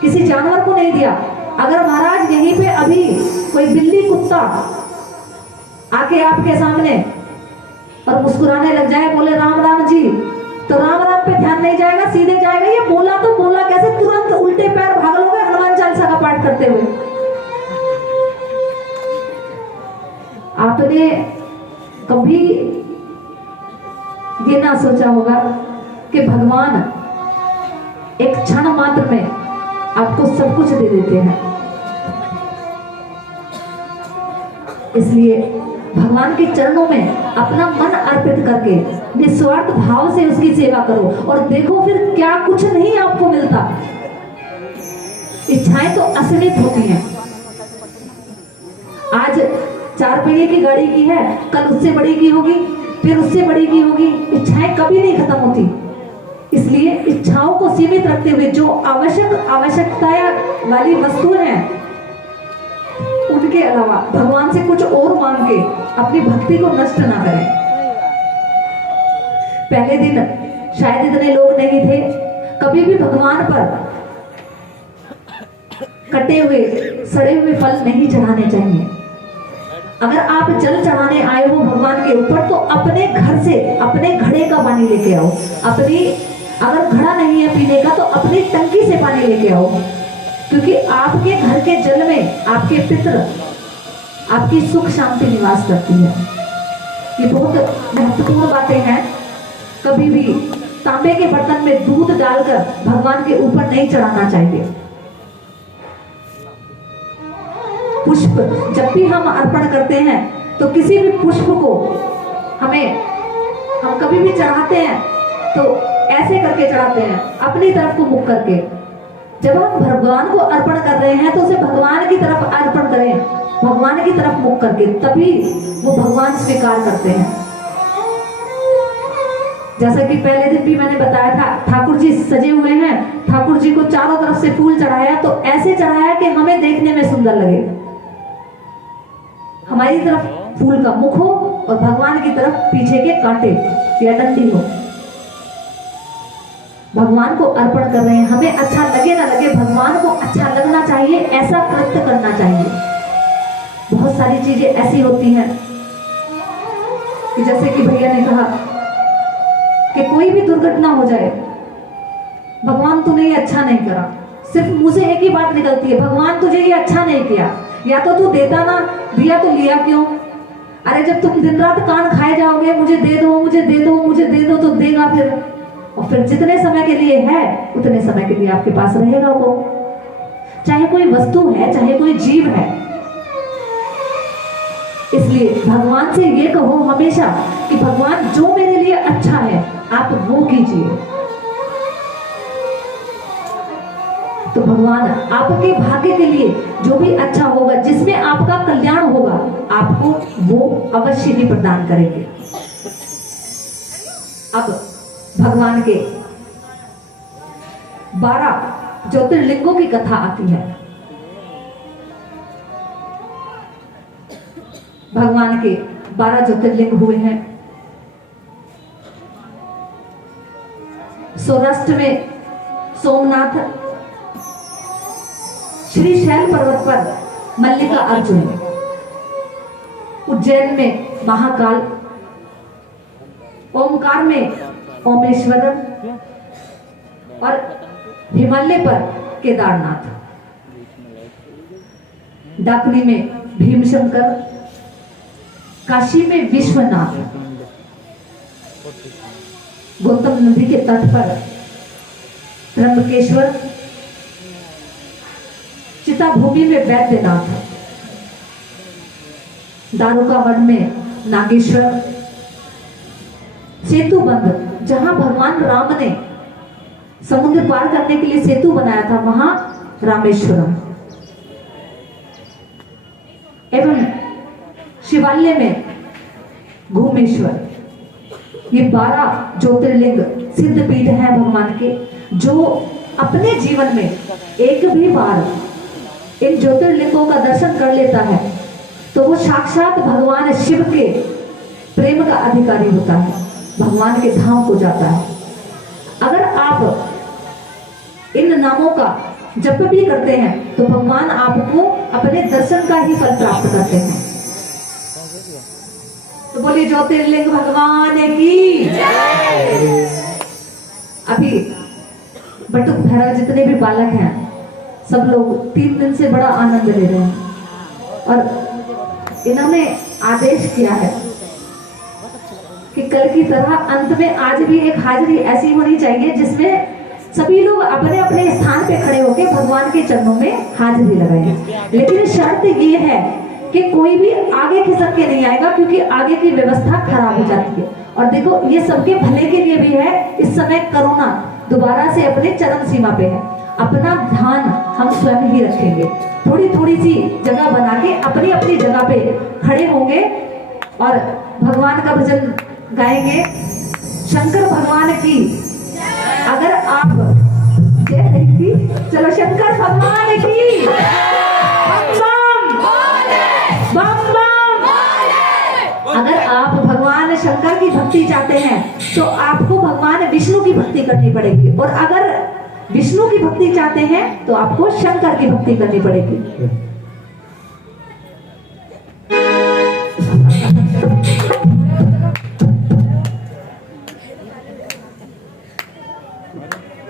किसी जानवर को नहीं दिया। अगर महाराज यहीं पे अभी कोई बिल्ली कुत्ता आके आपके सामने और मुस्कुराने लग जाए, बोले राम राम जी, तो राम राम पे ध्यान नहीं जाएगा, सीधे जाएगा। ये बोला तो बोला कैसे, तुरंत उल्टे पैर भाग लोगे हनुमान चालीसा का पाठ करते हुए। आपने कभी ये ना सोचा होगा कि भगवान एक क्षण मात्र में आपको सब कुछ दे देते हैं। इसलिए भगवान के चरणों में अपना मन अर्पित करके निस्वार्थ भाव से उसकी सेवा करो और देखो फिर क्या कुछ नहीं आपको मिलता। इच्छाएं तो असीमित होती हैं। आज 4 पहिए की गाड़ी की है, कल उससे बड़ी की होगी, फिर उससे बड़ी की होगी। इच्छाएं कभी नहीं खत्म होती। इसलिए इच्छाओं को सीमित रखते हुए जो आवश्यकता वाली वस्तु है उनके अलावा भगवान से कुछ और मांग के अपनी भक्ति को नष्ट ना करें। पहले दिन शायद इतने लोग नहीं थे, कभी भी भगवान पर कटे हुए सड़े हुए फल नहीं चढ़ाने चाहिए। अगर आप जल चढ़ाने आए हो भगवान के ऊपर तो अपने घर से अपने घड़े का पानी लेके आओ। अपनी अगर घड़ा नहीं है पीने का तो अपनी टंकी से पानी लेके आओ, क्योंकि आपके घर के जल में आपके पितृ आपकी सुख शांति निवास करती है। ये बहुत महत्वपूर्ण बातें हैं। कभी भी तांबे के बर्तन में दूध डालकर भगवान के ऊपर नहीं चढ़ाना चाहिए। पुष्प जब भी हम अर्पण करते हैं तो किसी भी पुष्प को हम कभी भी चढ़ाते हैं तो ऐसे करके चढ़ाते हैं, अपनी तरफ को मुख करके। जब हम भगवान को अर्पण कर रहे हैं तो उसे भगवान की तरफ अर्पण करें, भगवान की तरफ मुख करके, तभी वो भगवान स्वीकार करते हैं। जैसा कि पहले दिन भी मैंने बताया था, ठाकुर जी सजे हुए हैं, ठाकुर जी को चारों तरफ से फूल चढ़ाया तो ऐसे चढ़ाया कि हमें देखने में सुंदर लगे। हमारी तरफ फूल का मुख हो और भगवान की तरफ पीछे के कांटे या डंडी हो। भगवान को अर्पण कर रहे हैं, हमें अच्छा लगे ना लगे, भगवान को अच्छा लगना चाहिए, ऐसा कृत्य करना चाहिए। बहुत सारी चीजें ऐसी होती हैं कि जैसे कि भैया ने कहा कि कोई भी दुर्घटना हो जाए, भगवान तूने ये अच्छा नहीं करा, सिर्फ मुझे एक ही बात निकलती है, भगवान तुझे ये अच्छा नहीं किया, या तो तू देता ना, दिया तो लिया क्यों? अरे जब तुम दिन रात कान खाए जाओगे मुझे दे दो मुझे दे दो मुझे दे दो, तो देगा फिर, और फिर जितने समय के लिए है उतने समय के लिए आपके पास रहेगा वो। चाहे कोई वस्तु है चाहे कोई जीव है। इसलिए भगवान से ये कहो हमेशा कि भगवान जो मेरे लिए अच्छा है आप वो कीजिए, तो भगवान आपके भाग्य के लिए जो भी अच्छा होगा, जिसमें आपका कल्याण होगा, आपको वो अवश्य ही प्रदान करेंगे। अब भगवान के 12 ज्योतिर्लिंगों की कथा आती है। भगवान के 12 ज्योतिर्लिंग हुए हैं। सौराष्ट्र में सोमनाथ, श्री शैल पर्वत पर मल्लिका अर्जुन, उज्जैन में महाकाल, ओमकार में ओमेश्वरन और हिमालय पर केदारनाथ। डाकनी में भीमशंकर, काशी में विश्वनाथ, गौतम नदी के तट पर त्र्यंबकेश्वर, चिता भूमि में वैद्यनाथ, दारुका वन में नागेश्वर, सेतु बंध जहां भगवान राम ने समुद्र पार करने के लिए सेतु बनाया था वहां रामेश्वरम, एवं शिवालय में घूमेश्वर। ये 12 ज्योतिर्लिंग सिद्ध पीठ हैं भगवान के। जो अपने जीवन में एक भी बार इन ज्योतिर्लिंगों का दर्शन कर लेता है तो वो साक्षात भगवान शिव के प्रेम का अधिकारी होता है, भगवान के धाम को जाता है। अगर आप इन नामों का जप भी करते हैं तो भगवान आपको अपने दर्शन का ही फल प्राप्त करते हैं। तो बोलिए ज्योतिर्लिंग भगवान की जय। अभी बटुक भैरव जितने भी बालक हैं सब लोग 3 दिन से बड़ा आनंद ले रहे हैं और इन्होंने आदेश किया है कि कल की तरह अंत में आज भी एक हाजिरी ऐसी होनी चाहिए जिसमें सभी लोग अपने अपने स्थान पे खड़े होकर भगवान के चरणों में हाजिरी लगाएं। लेकिन शर्त ये है कि कोई भी आगे खिसक के नहीं आएगा, क्योंकि आगे की व्यवस्था खराब हो जाती है। और देखो ये सबके भले के लिए भी है। इस समय कोरोना दोबारा से अपने चरम सीमा पे है। अपना ध्यान हम स्वयं ही रखेंगे, थोड़ी थोड़ी सी जगह बना के अपनी अपनी जगह पे खड़े होंगे और भगवान का भजन गाएंगे। शंकर भगवान की अगर आप जय हरि की, चलो शंकर भगवान की बम बम। अगर आप भगवान शंकर की भक्ति चाहते हैं तो आपको भगवान विष्णु की भक्ति करनी पड़ेगी, और अगर विष्णु की भक्ति चाहते हैं तो आपको शंकर की भक्ति करनी पड़ेगी।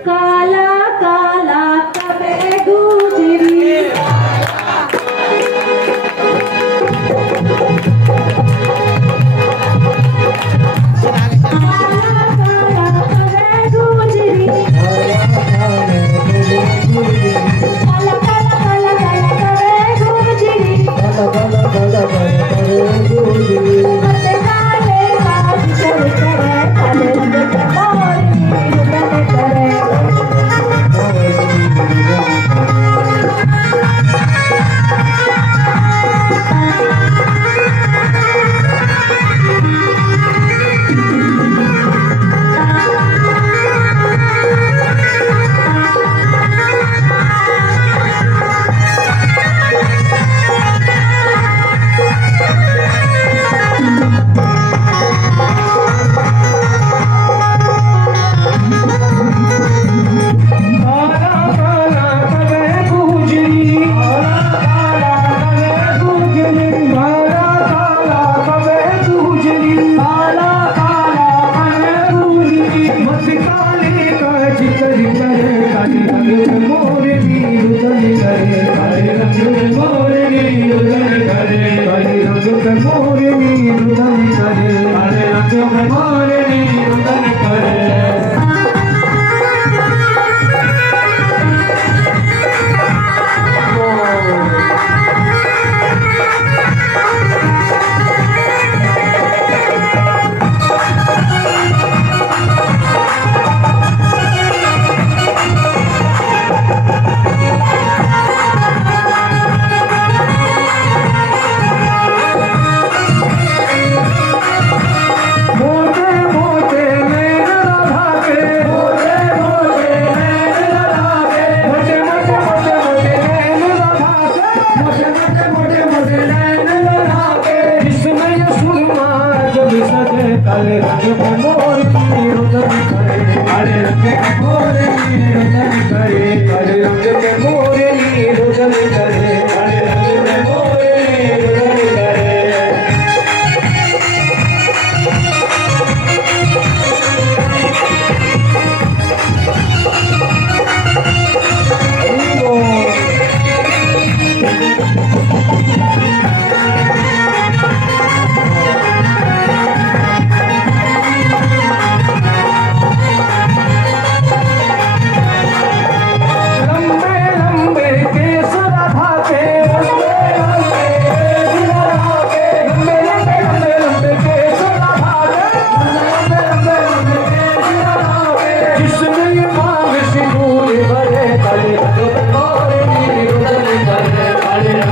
काला काला कबे गुजरी,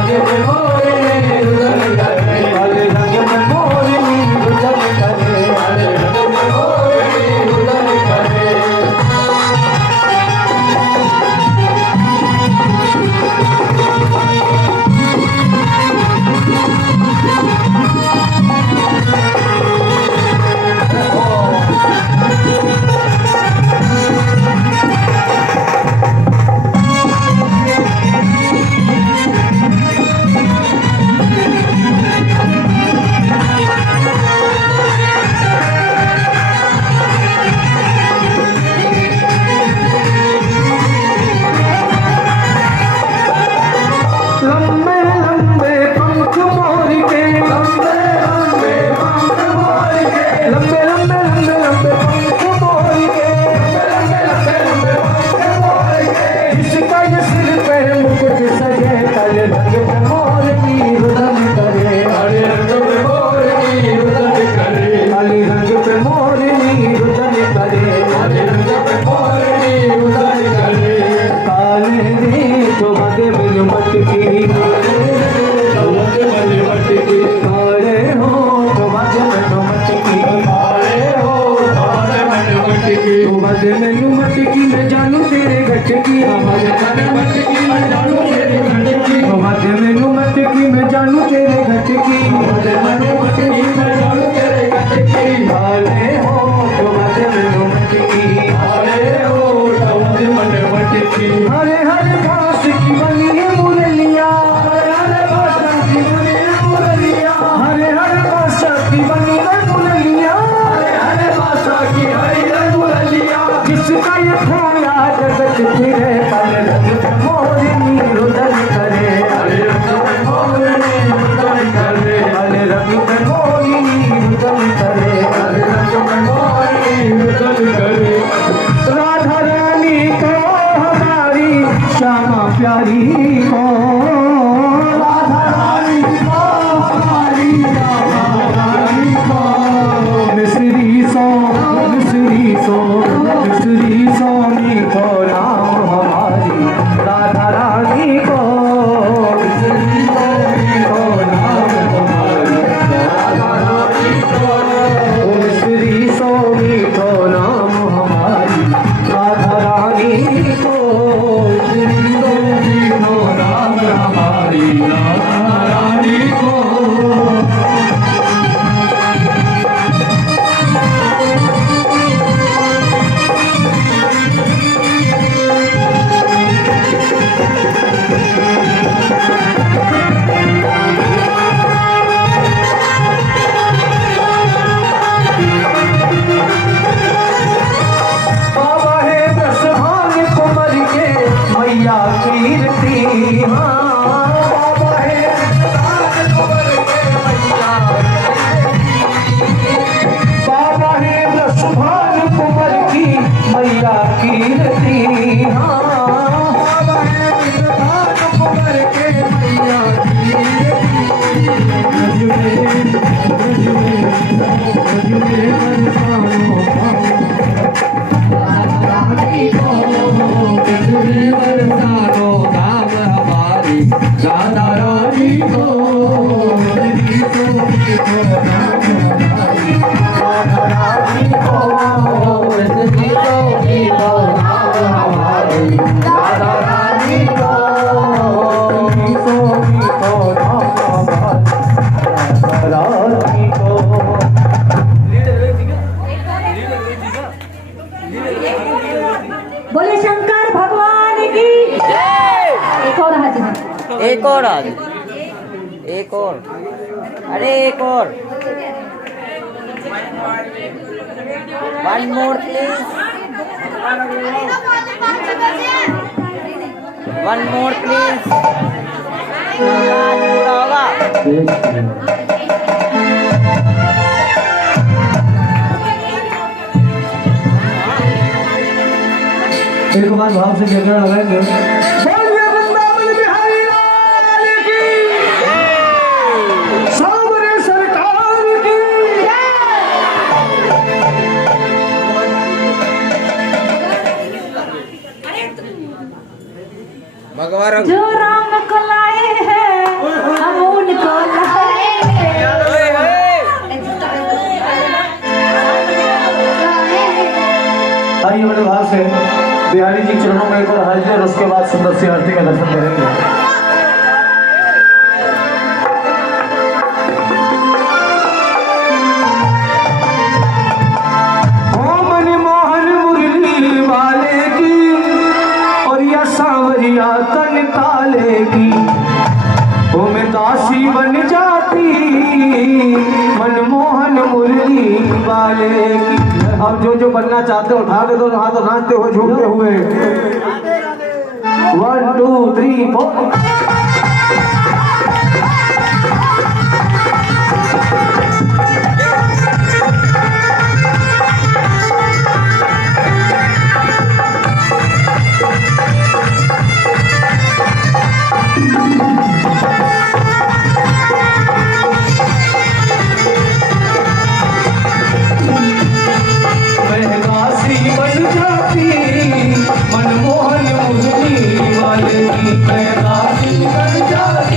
रंग में मोरनी रुदन करे, काले रंग में मोरनी रुदन करे, काले रंग में मोरनी रुदन करे। लंबे लंबे पंख मोर के, लंबे लंबे पंख मोर के, लंबे लंबे लंबे लंबे पंख मोर के, लंबे लंबे लंबे पंख मोर के। जिसका ये सिर पे मुकुट सजे, काले रंग में मोरनी रुदन करे, काले रंग में मोरनी रुदन करे, काले रंग पे मोरनी रुदन करे, काले रंग पे मोरनी रुदन करे। काले रे तो मगे में मटकी, काले हो तो मगे में मटकी, काले हो तो मगे में मटकी, तो मगे में मटकी में जानू तेरे गटकी, मगे में मटकी में जानू तेरे गटकी, मगे में मटकी में जानू तेरे गटकी, मगे में मटकी में जानू तेरे गटकी। काले हो तो मगे में मटकी, काले हो तो मगे में मटकी। हरे हरे घास की बनी है मुरलिया, हरे हरे घास की बनी है मुरलिया, हरे हरे घास की बनी है मुरलिया, हरे हरे घास की हरी है मुरलिया। जिसका ये खोया जगत फिरे, काले रंग में मोरनी रुदन करे, काले रंग में मोरनी रुदन करे, काले रंग में मोरनी रुदन करे, काले रंग में मोरनी रुदन करे। राधा रानी को हमारी श्यामा प्यारी को, राधा रानी को हमारी श्यामा प्यारी को। मिश्री सो मिश्री सो मिश्री सोनी को नाम हमारी राधा रानी को, मिश्री सोनी को नाम हमारी राधा रानी को, मिश्री सोनी को नाम हमारी राधा रानी को, मिश्री सोनी को नाम हमारी राधा रानी को। बाबा है दसभान कुंवर के मैया कीर्ति, हाँ बाबा है दसभान कुंवर के मैया कीर्ति, बाबा है दसभान कुंवर की मैया कीर्ति, हाँ बाबा है दसभान कुंवर के मैया राधा रानी को, राधा रानी को, राधा रानी को, बोले शंकर भगवान की एक और हाजिर है। एक और आज, एक और, अरे एक और, one more please, one more please, आज पूरा होगा। एक बार भाव से जगह लगाएंगे। बोलिए वृंदावन बिहारी लाल की, सामने सरकार की। भगवान जो राम को लाए हैं बिहारी जी चरणों में एक बार हाजिर और उसके बाद सुंदर सी आरती का दर्शन करेंगे। तन काले की वो में दासी बन जाती मनमोहन मुरली वाले की। अब जो बनना चाहते हो उठा के दोनों हाथ नाचते हुए झूमते हुए 1 2 3 4 मनमोहन मुरली वाले की पैदाशी बन जाती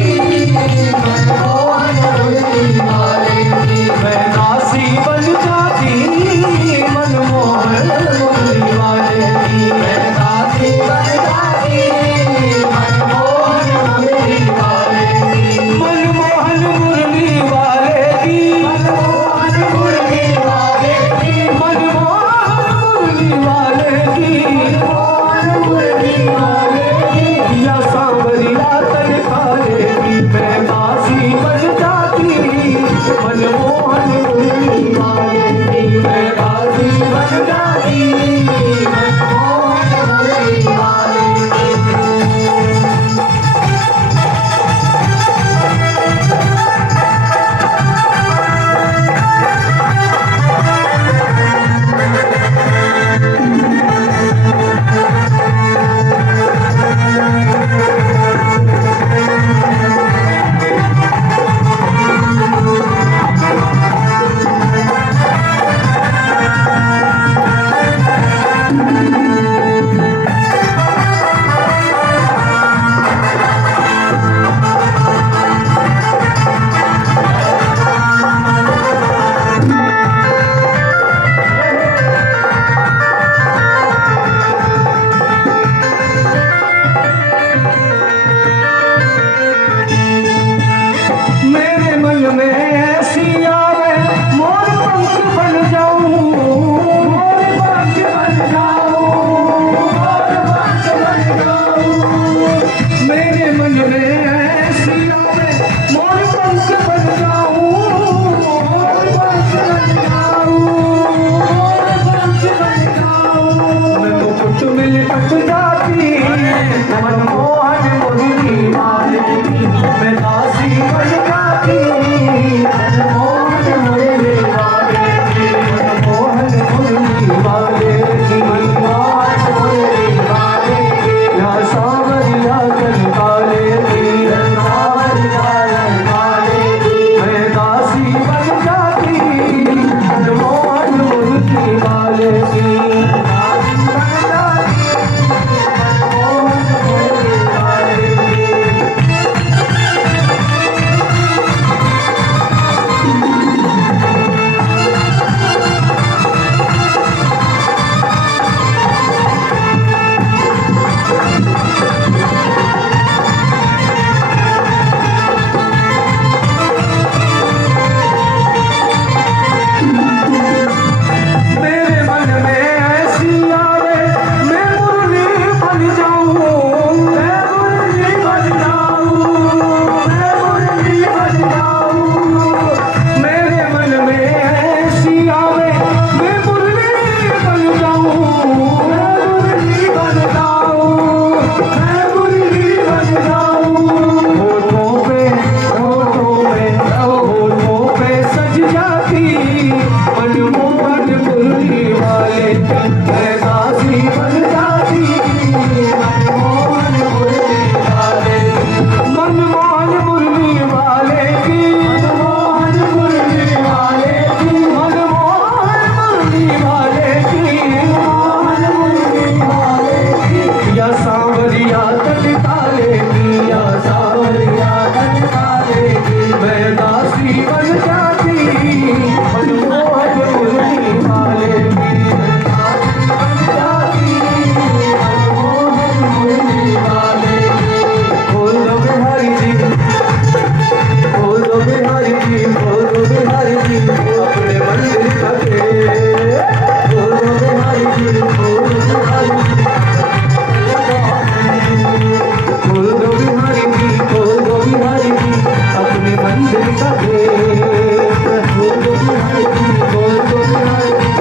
का गेट। बोल दो बिहारी जी, बोल दो बिहारी जी।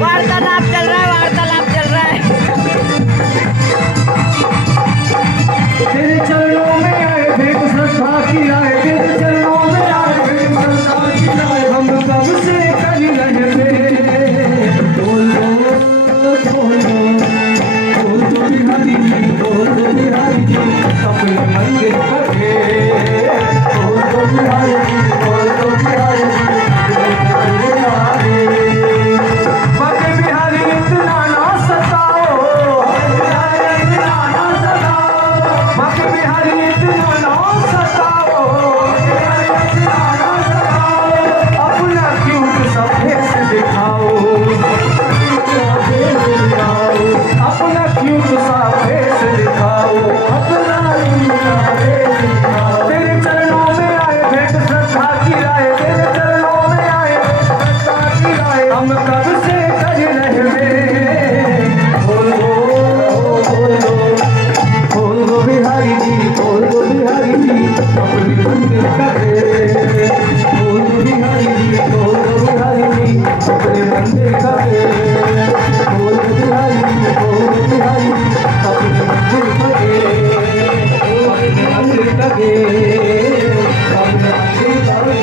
वार्तालाप चल रहा है, वार्तालाप चल रहा है। तेरे चरणों में आए भेंट श्रद्धा की आए, तेरे चरणों में आए भेंट श्रद्धा की आए, हम कब से कर रहे थे। बोल दो बिहारी जी, बोल दो बिहारी जी, अपने मंदिर करके। बोल दो बिहारी जी, बोल दो बिहारी जी, बाकी बिहारी इतना ना सताओ, बाकी बिहारी इतना ना सताओ, अपना क्यूट सा फेस दिखाओ, अपना क्यूट सा फेस दिखाओ, तेरे चरणों में आए भेंट श्रद्धा की राय, तेरे चरणों में आए श्रद्धा की राय, हम कब से कर रहे। बोल दो बिहारी जी, बोल दो बिहारी जी, अपनी मंदिर करे। बोल दो बिहारी जी, बोल दो बिहारी जी, अपने मंदिर करे। बोल दो बिहारी जी, बोल दो बिहारी जी, अपने मंदिर करे। अपने मंदिर करे, अपने मंदिर करे।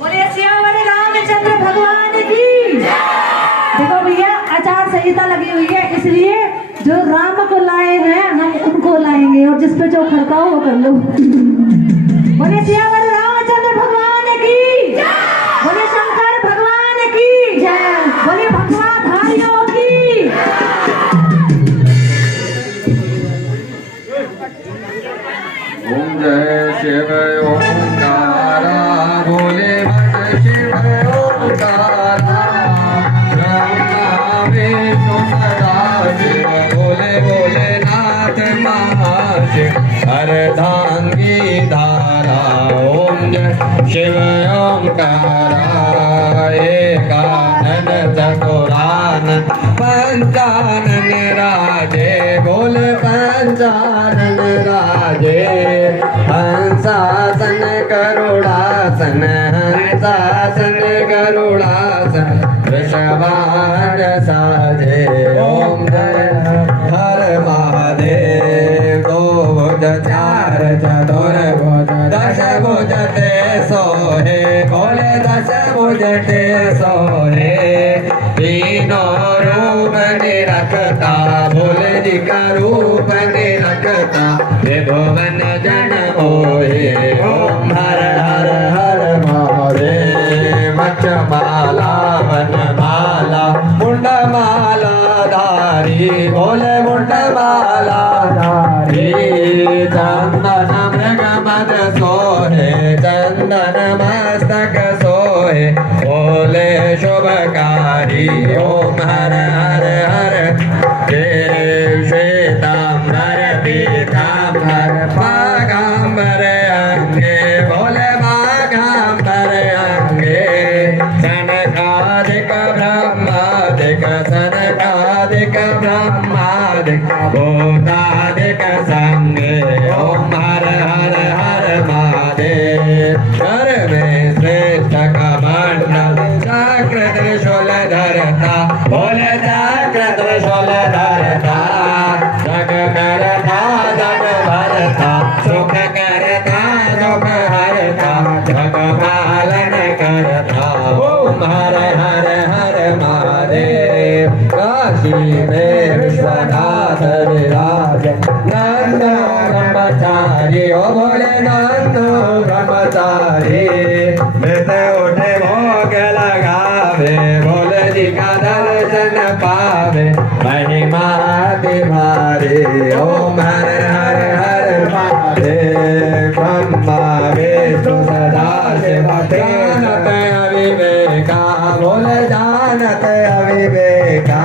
बोले सियावर रामचंद्र भगवान की। देखो भैया आचार संहिता लगी हुई है, इसलिए जो राम को लाए हैं हम उनको लाएंगे, और जिस पे जो खड़का हो वो कर लो। बोले सियावर रामचंद्र भगवान की। बोले शंकर भगवान की। बोले भगवा धारियों की। ओम जय शिव ओंकारा, भोले भट शिव ओंकारा, ब्रह्मा विष्णु सदा शिव, भोले भोलेनाथ महाशिव, अर्धांगी धारा। ओम जय शिव ओंकारा, एकानन चतुरानन पंचानन राजे, बोले पंचानन राजे। हंसासन करुणासन, हंसासन करुणासन, वृषभान साजे। ओम जय हर महादेव, दो भुज चार चतुर्भुज, दश भुज ते सोहे, बोले दश भुज ते सोहे। तीनों रूप निरखता, भोले जी का रूप निरखता, त्रिभुवन जन मोहे। ओम हर हर हर महादेव, मचमाला वनमाला, मुंडमाला धारी, भोले मुंडमाला धारी। चंदन मृग मद सोहे, चंदन मस्तक सोहे, भोले शुभकारी। ओम हर हर हर देव, श्वेतांबर पीतांबर, मागांबर अंगे, भोले मागांबर अंगे। सनकादिक ब्रह्मादिक, सनकादिक ब्रह्मादिक, भूतादिक संगे। ओम हर हर हर महादेव, हर में श्रेष्ठ कमंडल, चक्र त्रिशूल धरता, भोले चक्र त्रिशूल धरता। जग करता जग भरता, सुख करता दुख हरता, जग पालन करता। ओम हर हर हर महादेव, काशी में विश्वनाथ विराज, नंद ब्रह्मचारी, ओ भोले नंद ब्रह्मचारी। मृत उठे भोग लगावे, भोले जी का दर्शन पावे, महिमा तुम्हारी। ओम हर हर हर महादेव, ब्रह्मा विष्णु सदा शिव, जानत अविवेका, भोले जानत अविवेका।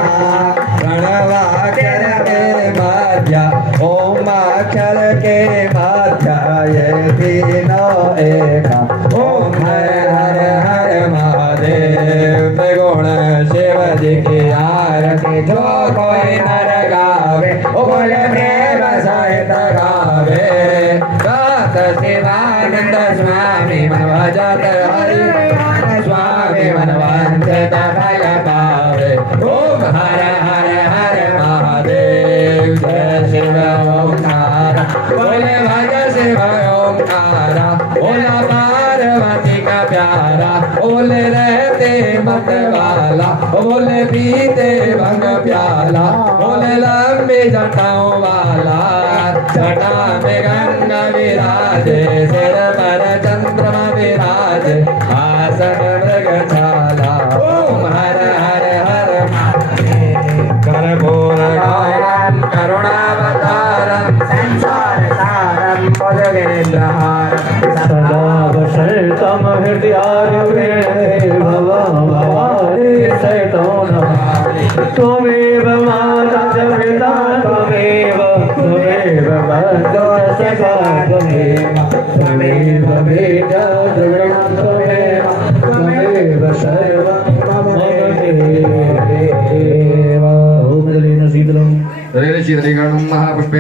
प्रणवाक्षर के मध्य, ओम अक्षर के मध्य, ये तीनों एका। ओम हर हर हर महादेव, त्रिगुण शिव जी की आरती, जो कोई नर गावे, ओ बोले प्रेम सहित बोले पीते भंग प्याला बोले लंबी जटाओं वाला जटा में गंगा विराजे सिर पर चंद्रमा विराजे आसन मृगशाला ओम हर हर हर कर्पूरगौरं करुणावतारं संसार सारं भुजगेन्द्रहारं सदा वसंतम हृदयारम्भे भवानी सहितो नमामि त्वमेव माता च पिता त्वमेव बन्धुः सखा त्वमेव वेदा द्रविणं त्वमेव सर्वं मम देव। ओम जलेन शीतलं शीतलीकरणं महापुष्पे